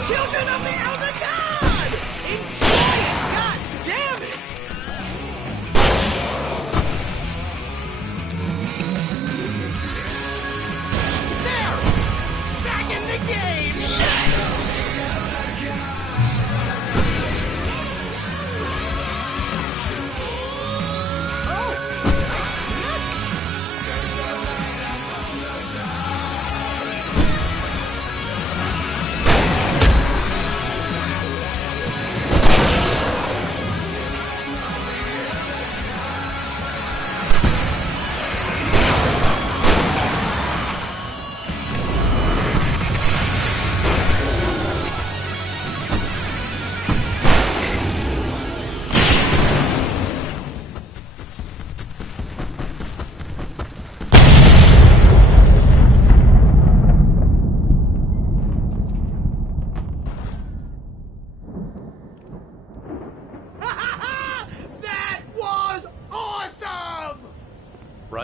Children of the Elder God! Enjoy it! God damn it! There! Back in the game! Yes!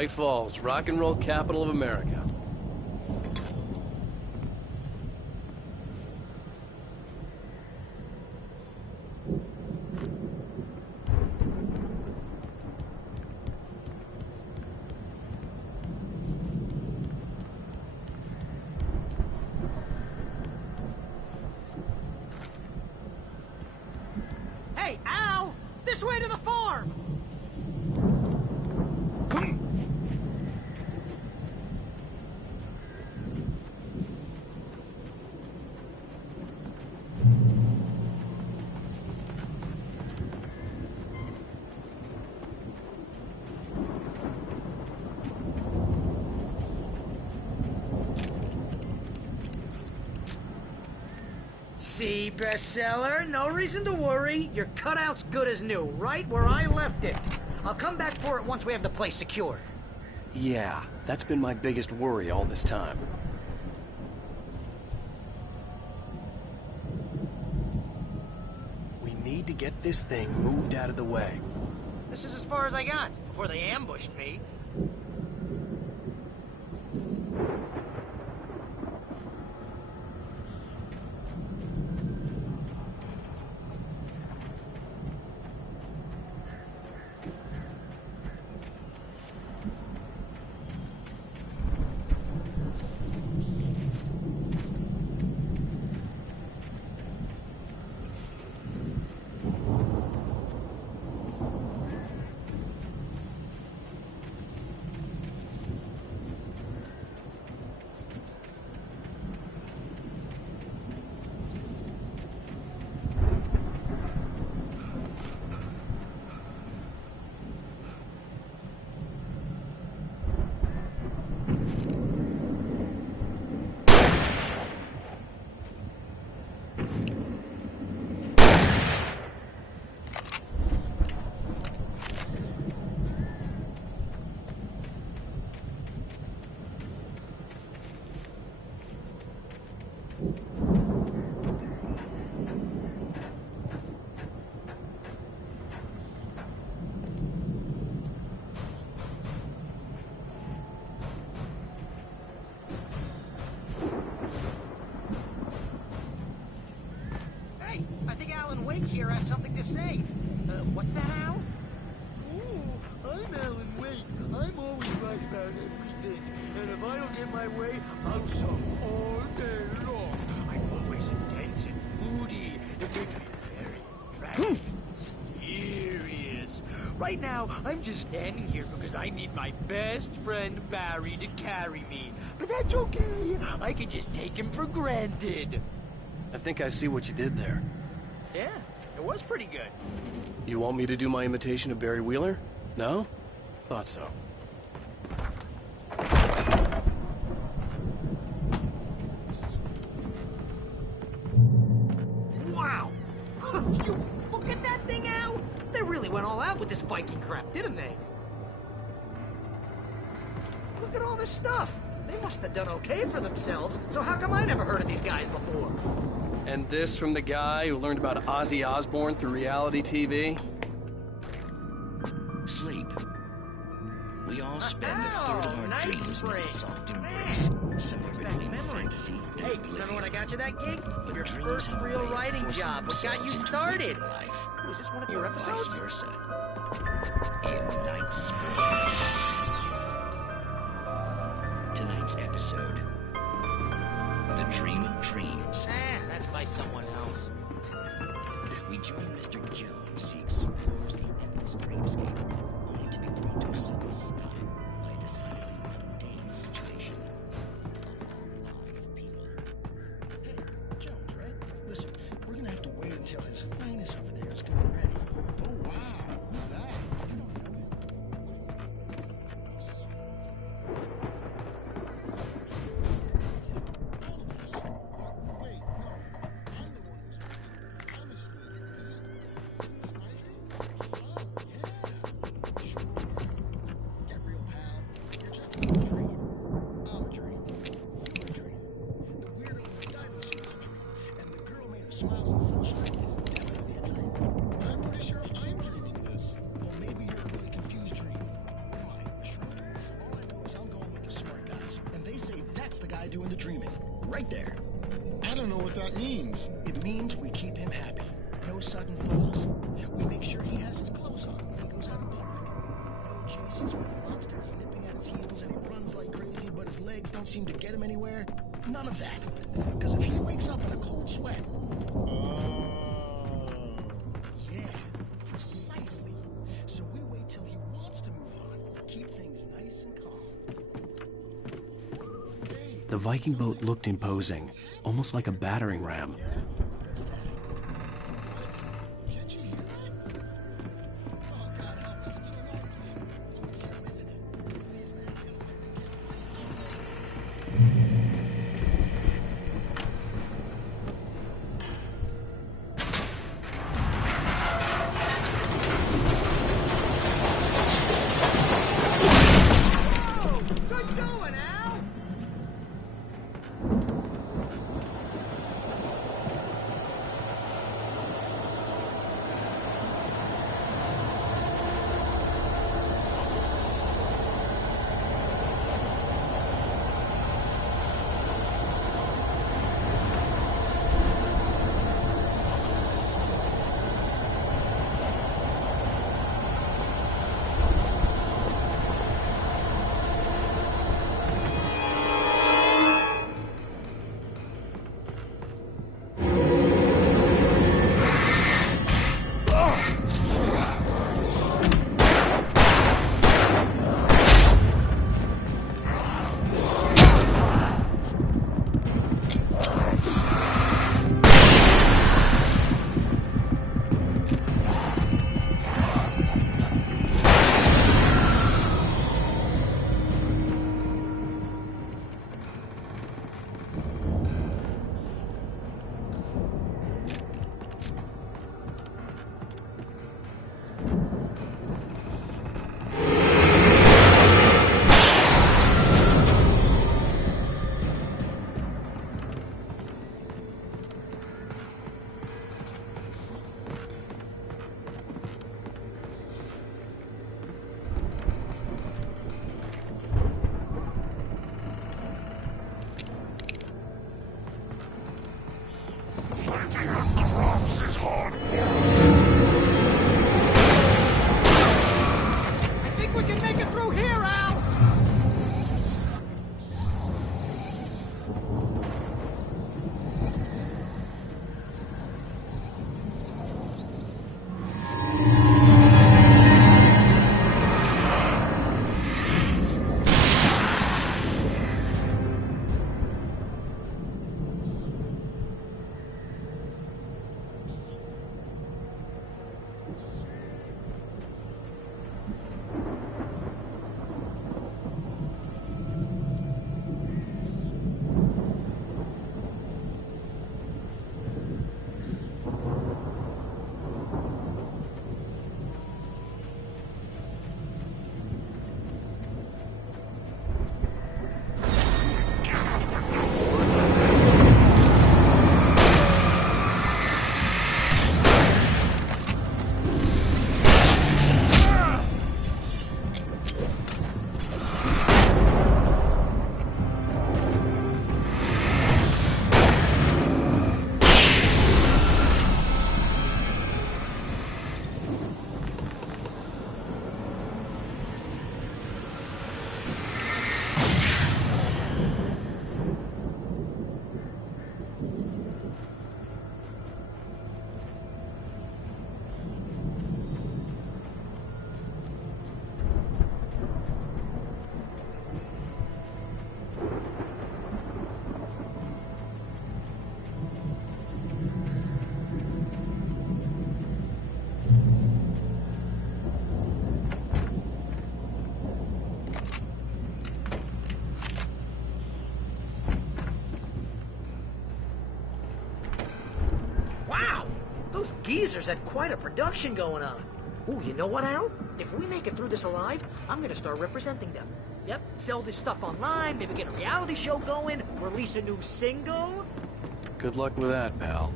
Hawaii Falls, rock and roll capital of America. Hey, Al! This way to the farm! See, bestseller? No reason to worry. Your cutout's good as new, right where I left it. I'll come back for it once we have the place secured. Yeah, that's been my biggest worry all this time. We need to get this thing moved out of the way. This is as far as I got before they ambushed me. Here has something to say. What's that, Al? Oh, I'm Alan Wake. I'm always right about everything. And if I don't get my way, I'll suck all day long. I'm always intense and moody. It makes me very tragic and mysterious. Right now, I'm just standing here because I need my best friend Barry to carry me. But that's okay. I can just take him for granted. I think I see what you did there. Yeah. It was pretty good. You want me to do my imitation of Barry Wheeler? No? Thought so. Wow! You look at that thing, Al! They really went all out with this Viking crap, didn't they? Look at all this stuff. They must have done okay for themselves, so how come I never heard of these guys before? And this from the guy who learned about Ozzy Osbourne through reality TV? Sleep. We all spend a third of our dreams in a soft embrace. Somewhere between fantasy and Hey, oblivion. remember when I got you that gig? But Your dreams first have a real way of writing forcing job. What got you themselves into started? real life. Was this one of your Or vice episodes? versa. In Night Springs. Tonight's episode. The Dream of Dreams. That's by someone else. We join Mr. Jones as he explores the endless dreamscape, only to be brought to a sudden stop by a decidedly mundane situation. A line of people. Hey, Jones, right? Listen, we're gonna have to wait until His Highness over there is good and ready. Oh, wow. Who's that? You don't know him. All of us. Wait, no. I'm the one who's... I'm asleep. Isn't this my dream? Yeah. Sure. Get real, pal. You're just in a dream. I'm a dream. You're a dream. The weirdo in the diving suit is a dream. And the girl made of smiles and sunshine is definitely a dream. I'm pretty sure I'm dreaming this. Well, maybe you're a really confused dream. What am I, a shrimp? And they say that's the guy doing the dreaming. Right there. I don't know what that means. It means we keep him happy. No sudden falls. We make sure he has his clothes on when he goes out in public. No chases with monsters nipping at his heels and he runs like crazy, but his legs don't seem to get him anywhere. None of that. Because if he wakes up in a cold sweat... Yeah, precisely. So we wait till he wants to move on. Keep things nice and calm. The Viking boat looked imposing, almost like a battering ram. I think we can make it through here, Al! Those geezers had quite a production going on. Ooh, you know what, Al? If we make it through this alive, I'm gonna start representing them. Yep, sell this stuff online, maybe get a reality show going, release a new single. Good luck with that, pal.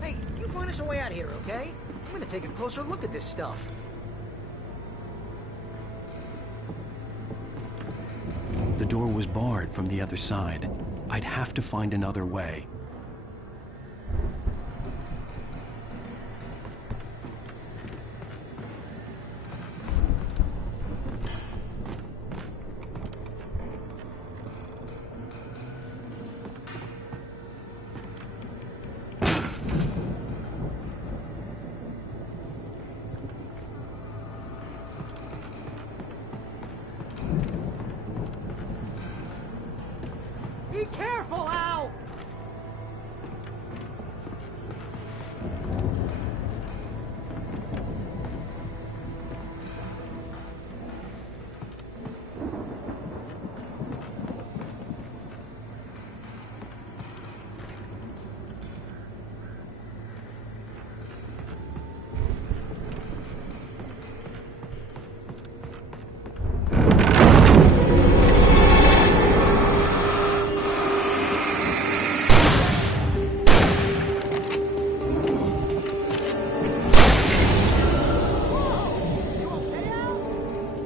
Hey, you find us a way out of here, okay? I'm gonna take a closer look at this stuff. The door was barred from the other side. I'd have to find another way. Be careful, Al!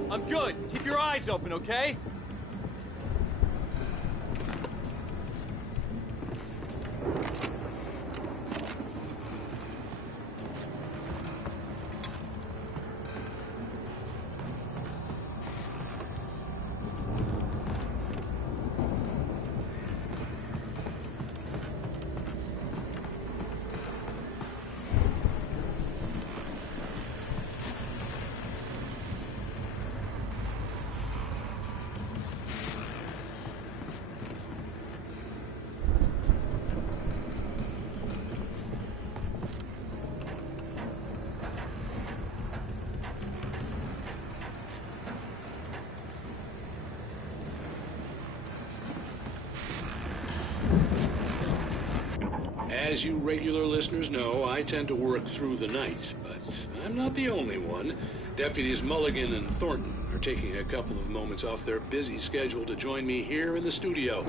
I'm good. Keep your eyes open, okay? As you regular listeners know, I tend to work through the night, but I'm not the only one. Deputies Mulligan and Thornton are taking a couple of moments off their busy schedule to join me here in the studio.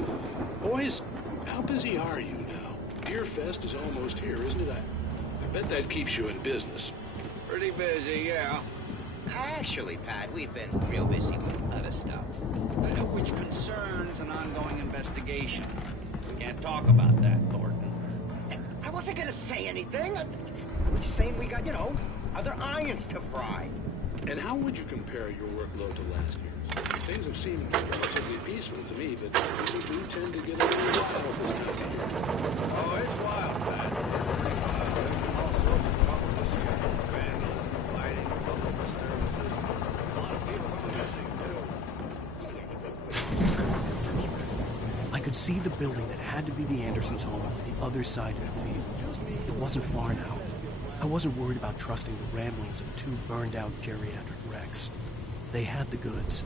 Boys, how busy are you now? Beer Fest is almost here, isn't it? I bet that keeps you in business. Pretty busy, yeah. Actually, Pat, we've been real busy with other stuff. Which concerns an ongoing investigation. We can't talk about that, Thornton. I wasn't gonna say anything. I was just saying we got, other irons to fry. And how would you compare your workload to last year's? Things have seemed relatively peaceful to me, but we do tend to get a little wild this time of year. Oh, it's wild, man. Pretty wild. All sorts of trouble this year. Vandalism, fighting, public disturbances. A lot of people going missing, too. I could see the building that had to be the Andersons' home on the other side of the field. It wasn't far now. I wasn't worried about trusting the ramblings of two burned-out geriatric wrecks. They had the goods.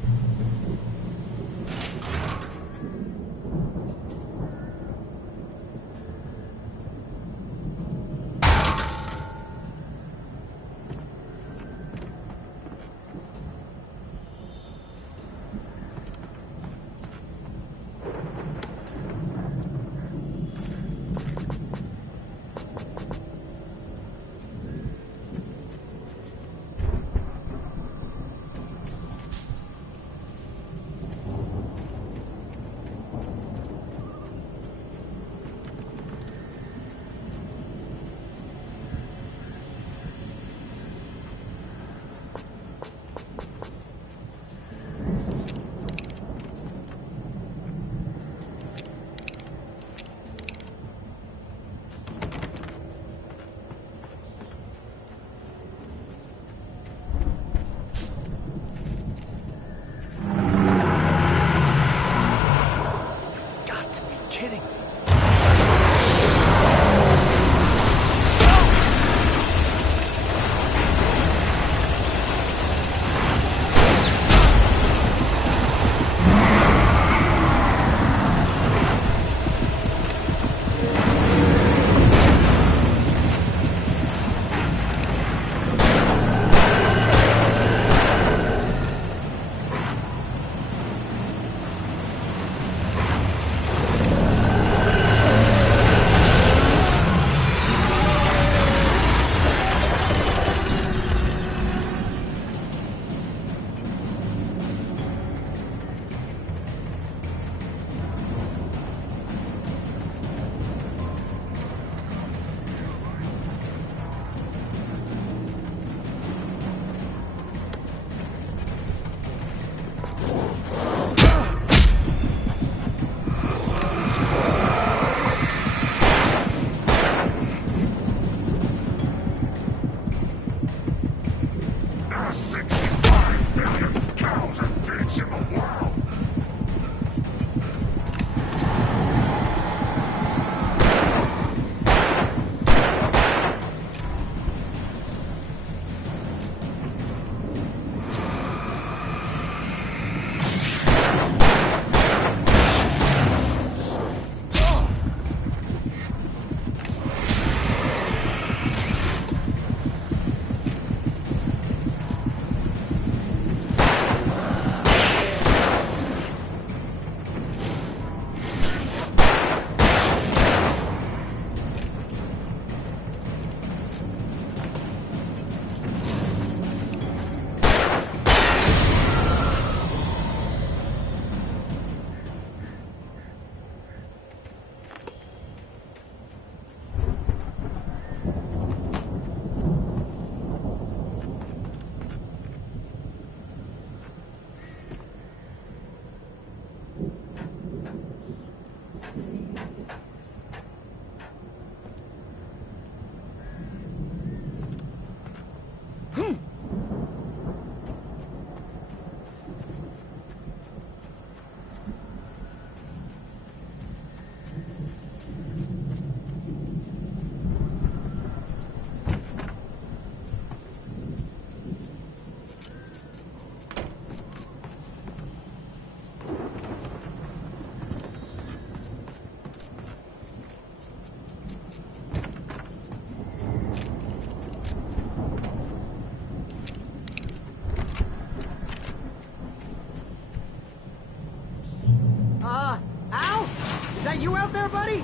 Is that you out there, buddy?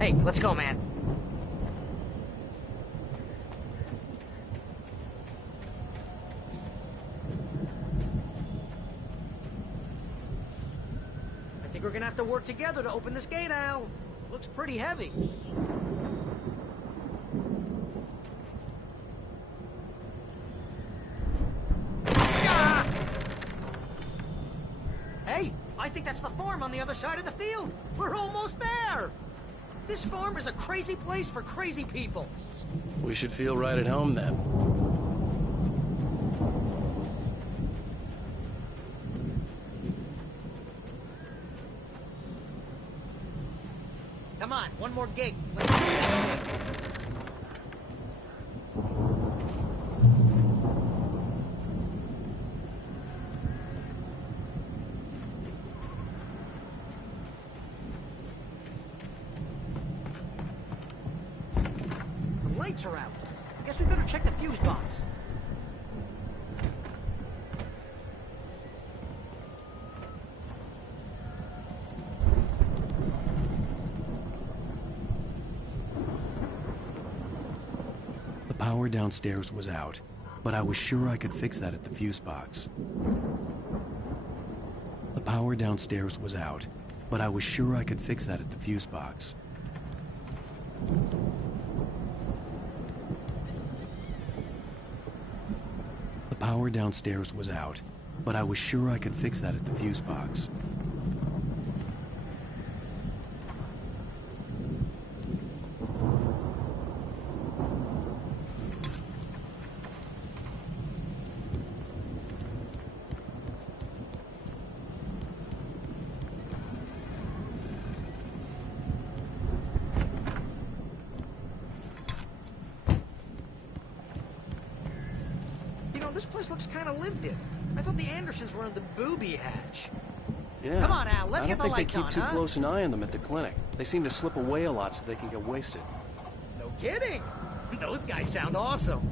Hey, let's go, man. I think we're gonna have to work together to open this gate, Al. Looks pretty heavy. Hey, I think that's the farm on the other side of the field. We're almost there. This farm is a crazy place for crazy people. We should feel right at home then. Come on, one more gate. Let's do this. The lights are out. I guess we better check the fuse box. The power downstairs was out, but I was sure I could fix that at the fuse box. The power downstairs was out, but I was sure I could fix that at the fuse box. The power downstairs was out, but I was sure I could fix that at the fuse box. This place looks kind of lived in. I thought the Andersons were in the booby hatch. Yeah. Come on, Al, let's I get the don't lights think on, they keep too huh? close an eye on them at the clinic. They seem to slip away a lot so they can get wasted. No kidding. Those guys sound awesome.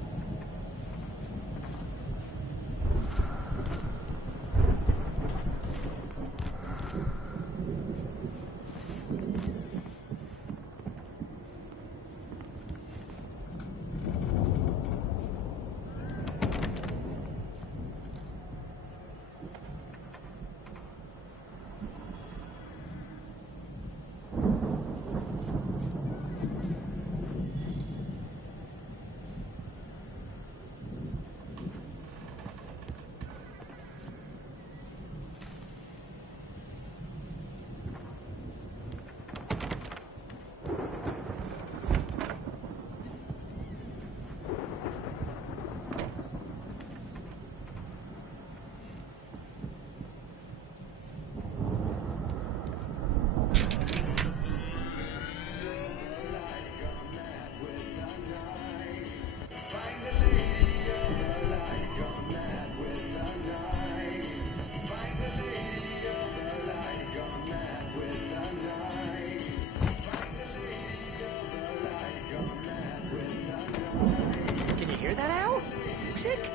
Hear that, Al? Music?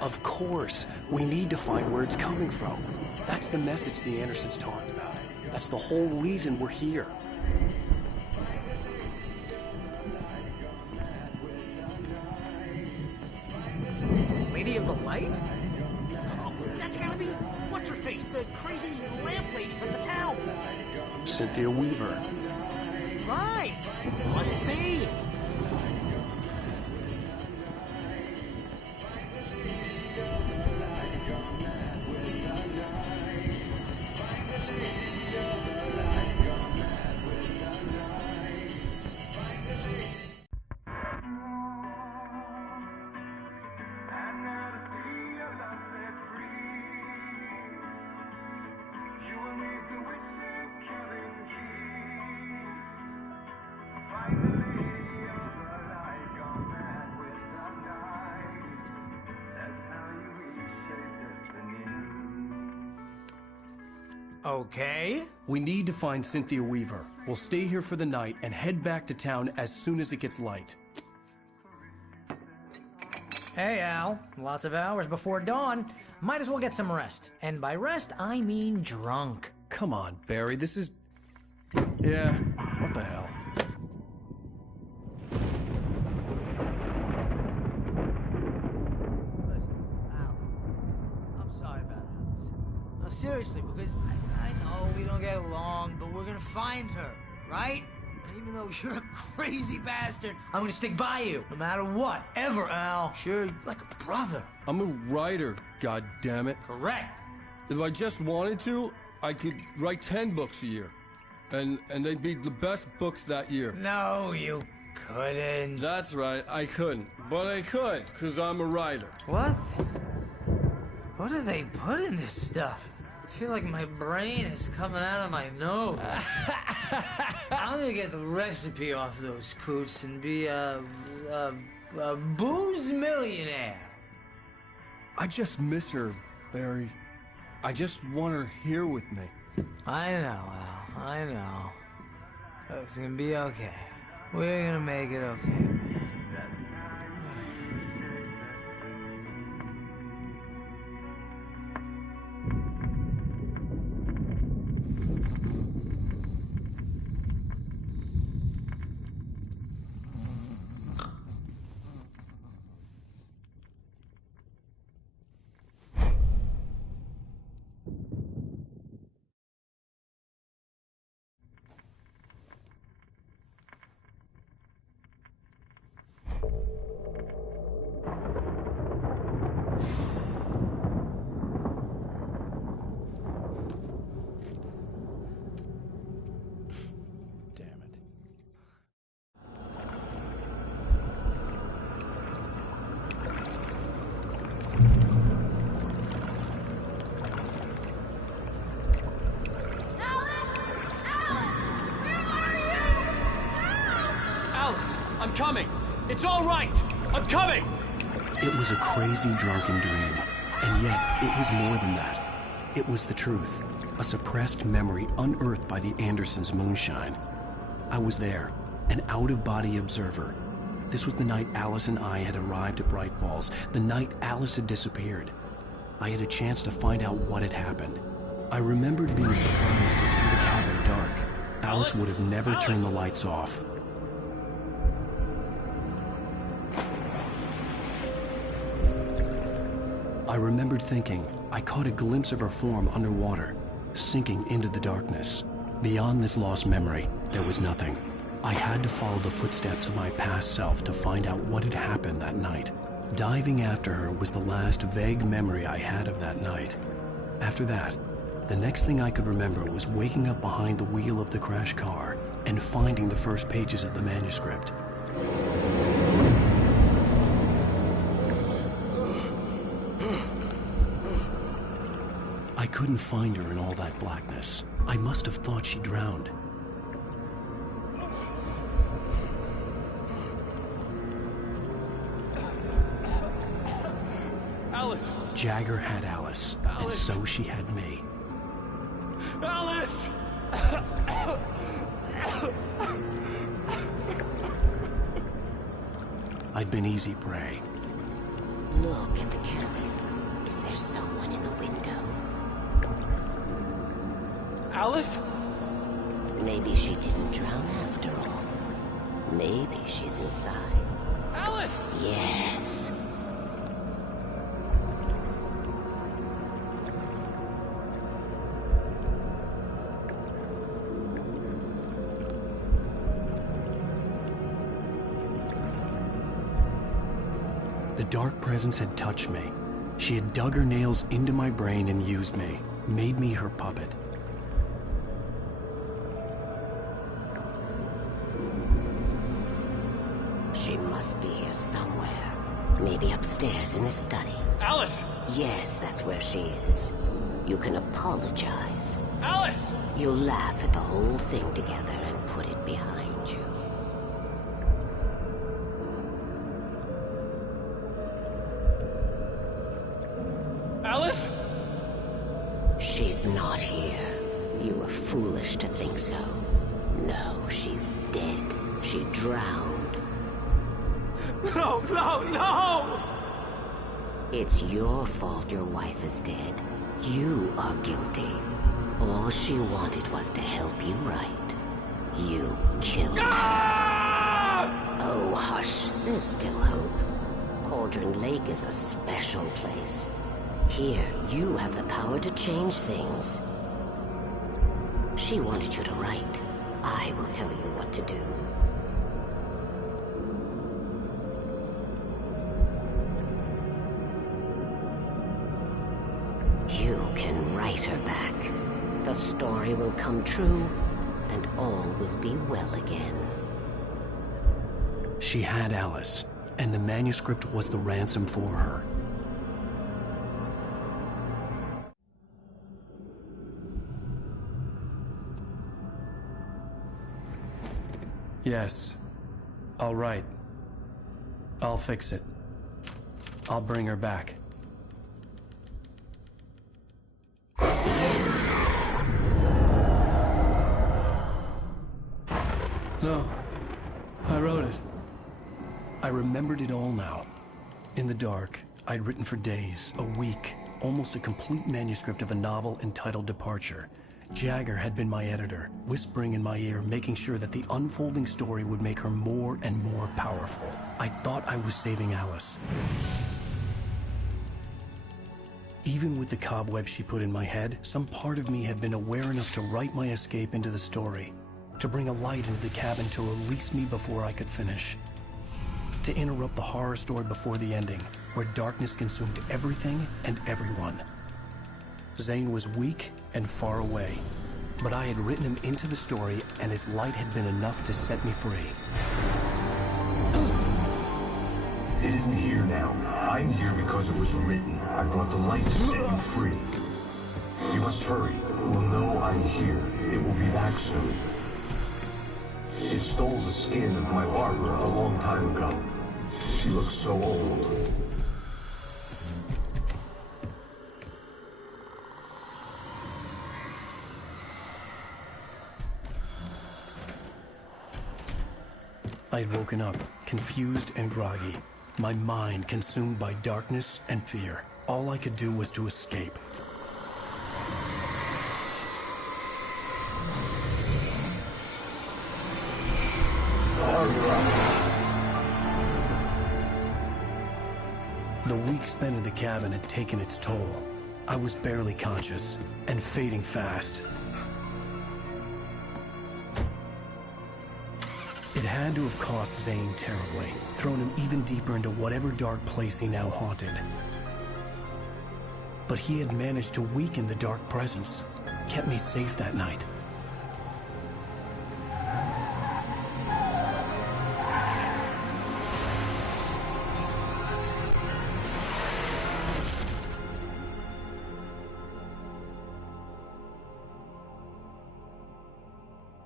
Of course. We need to find where it's coming from. That's the message the Andersons talked about. That's the whole reason we're here. Lady of the Light? Oh, that's gotta be what's-her-face, the crazy lamp lady from the town. Cynthia Weaver. Right. Must be. Okay. We need to find Cynthia Weaver. We'll stay here for the night and head back to town as soon as it gets light. Hey, Al. Lots of hours before dawn. Might as well get some rest. And by rest, I mean drunk. come on, Barry, this is... Yeah, what the hell? I'm sorry about that. No, seriously, because I know we don't get along, but we're gonna find her, right? And even though you're a crazy bastard, I'm gonna stick by you, no matter what, ever, Al. Sure, like a brother. I'm a writer, goddammit. Correct. If I just wanted to, I could write 10 books a year. And they'd be the best books that year. No, you couldn't. That's right, I couldn't. But I could, because I'm a writer. What? What do they put in this stuff? I feel like my brain is coming out of my nose. I'm gonna get the recipe off those coots and be a booze millionaire. I just miss her, Barry. I just want her here with me. I know, Al. I know. It's gonna be okay. We're gonna make it okay. I'm coming! It's all right! I'm coming! It was a crazy, drunken dream. And yet, it was more than that. It was the truth. A suppressed memory unearthed by the Andersons' moonshine. I was there, an out-of-body observer. This was the night Alice and I had arrived at Bright Falls, the night Alice had disappeared. I had a chance to find out what had happened. I remembered being surprised to see the cabin dark. Alice would have never turned the lights off. I remembered thinking I caught a glimpse of her form underwater, sinking into the darkness. Beyond this lost memory, there was nothing. I had to follow the footsteps of my past self to find out what had happened that night. Diving after her was the last vague memory I had of that night. After that, the next thing I could remember was waking up behind the wheel of the crashed car and finding the first pages of the manuscript. I couldn't find her in all that blackness. I must have thought she drowned. Alice! Jagger had Alice, and so she had me. Alice! I'd been easy prey. Look at the cabin. Is there someone in the window? Alice? Maybe she didn't drown after all. Maybe she's inside. Alice! Yes. The dark presence had touched me. She had dug her nails into my brain and used me, made me her puppet. She must be here somewhere. Maybe upstairs in the study. Alice! Yes, that's where she is. You can apologize. Alice! You'll laugh at the whole thing together and put it behind you. Alice? She's not here. You were foolish to think so. No, she's dead. She drowned. No, no, no! It's your fault your wife is dead. You are guilty. All she wanted was to help you right. You killed her. Oh, hush. There's still hope. Cauldron Lake is a special place. Here, you have the power to change things. She wanted you to write. I will tell you what to do. You can write her back. The story will come true, and all will be well again. She had Alice, and the manuscript was the ransom for her. Yes. All right. I'll fix it. I'll bring her back. No. I wrote it. I remembered it all now. In the dark, I'd written for days, a week, almost a complete manuscript of a novel entitled Departure. Jagger had been my editor, whispering in my ear, making sure that the unfolding story would make her more and more powerful. I thought I was saving Alice. Even with the cobweb she put in my head, some part of me had been aware enough to write my escape into the story, to bring a light into the cabin to release me before I could finish, to interrupt the horror story before the ending, where darkness consumed everything and everyone. Zane was weak and far away, but I had written him into the story, and his light had been enough to set me free. It isn't here now. I'm here because it was written. I brought the light to set you free. You must hurry. It will know I'm here. It will be back soon. It stole the skin of my Barbara a long time ago. She looks so old. I had woken up, confused and groggy, my mind consumed by darkness and fear. All I could do was to escape. The week spent in the cabin had taken its toll. I was barely conscious, and fading fast. It had to have cost Zane terribly, thrown him even deeper into whatever dark place he now haunted. But he had managed to weaken the dark presence, kept me safe that night.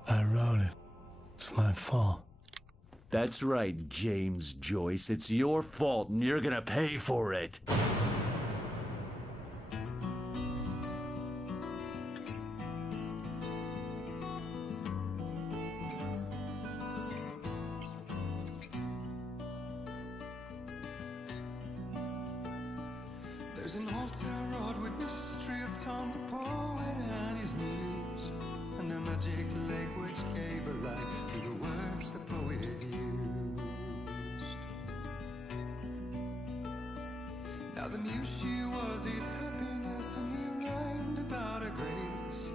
I wrote it. It's my fault. That's right, James Joyce. It's your fault, and you're gonna pay for it. There's an old town road with mystery of Tom the poet and his muse, and a magic lake which gave a life to the words the poet used. Now the muse she was his happiness, and he rhymed about her grace,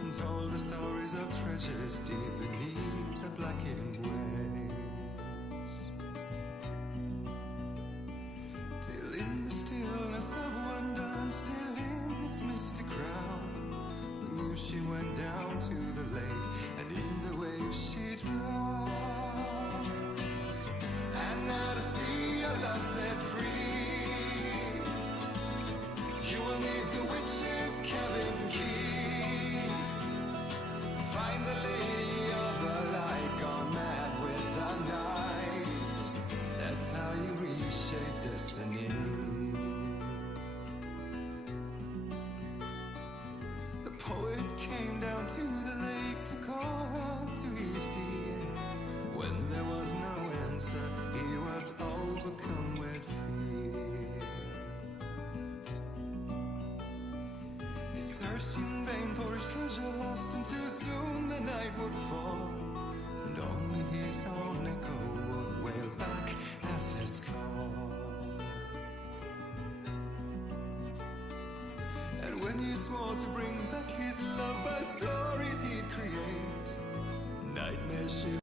and told the stories of treasures deep beneath the blackened waves. Till in the stillness of one dawn, still in its misty crown, the muse she went down to the lake, and in the waves she drowned. And now to see your love set free, you will need the witch's cabin key. Find the lady of the light, gone mad with the night. That's how you reshape destiny. The poet came down to the lake to call out to his dear. When there was no answer, he was overcome with fear. He searched in his treasure lost, and too soon the night would fall, and only his own echo would wail back as his call. And when he swore to bring back his love by stories he'd create, nightmares shift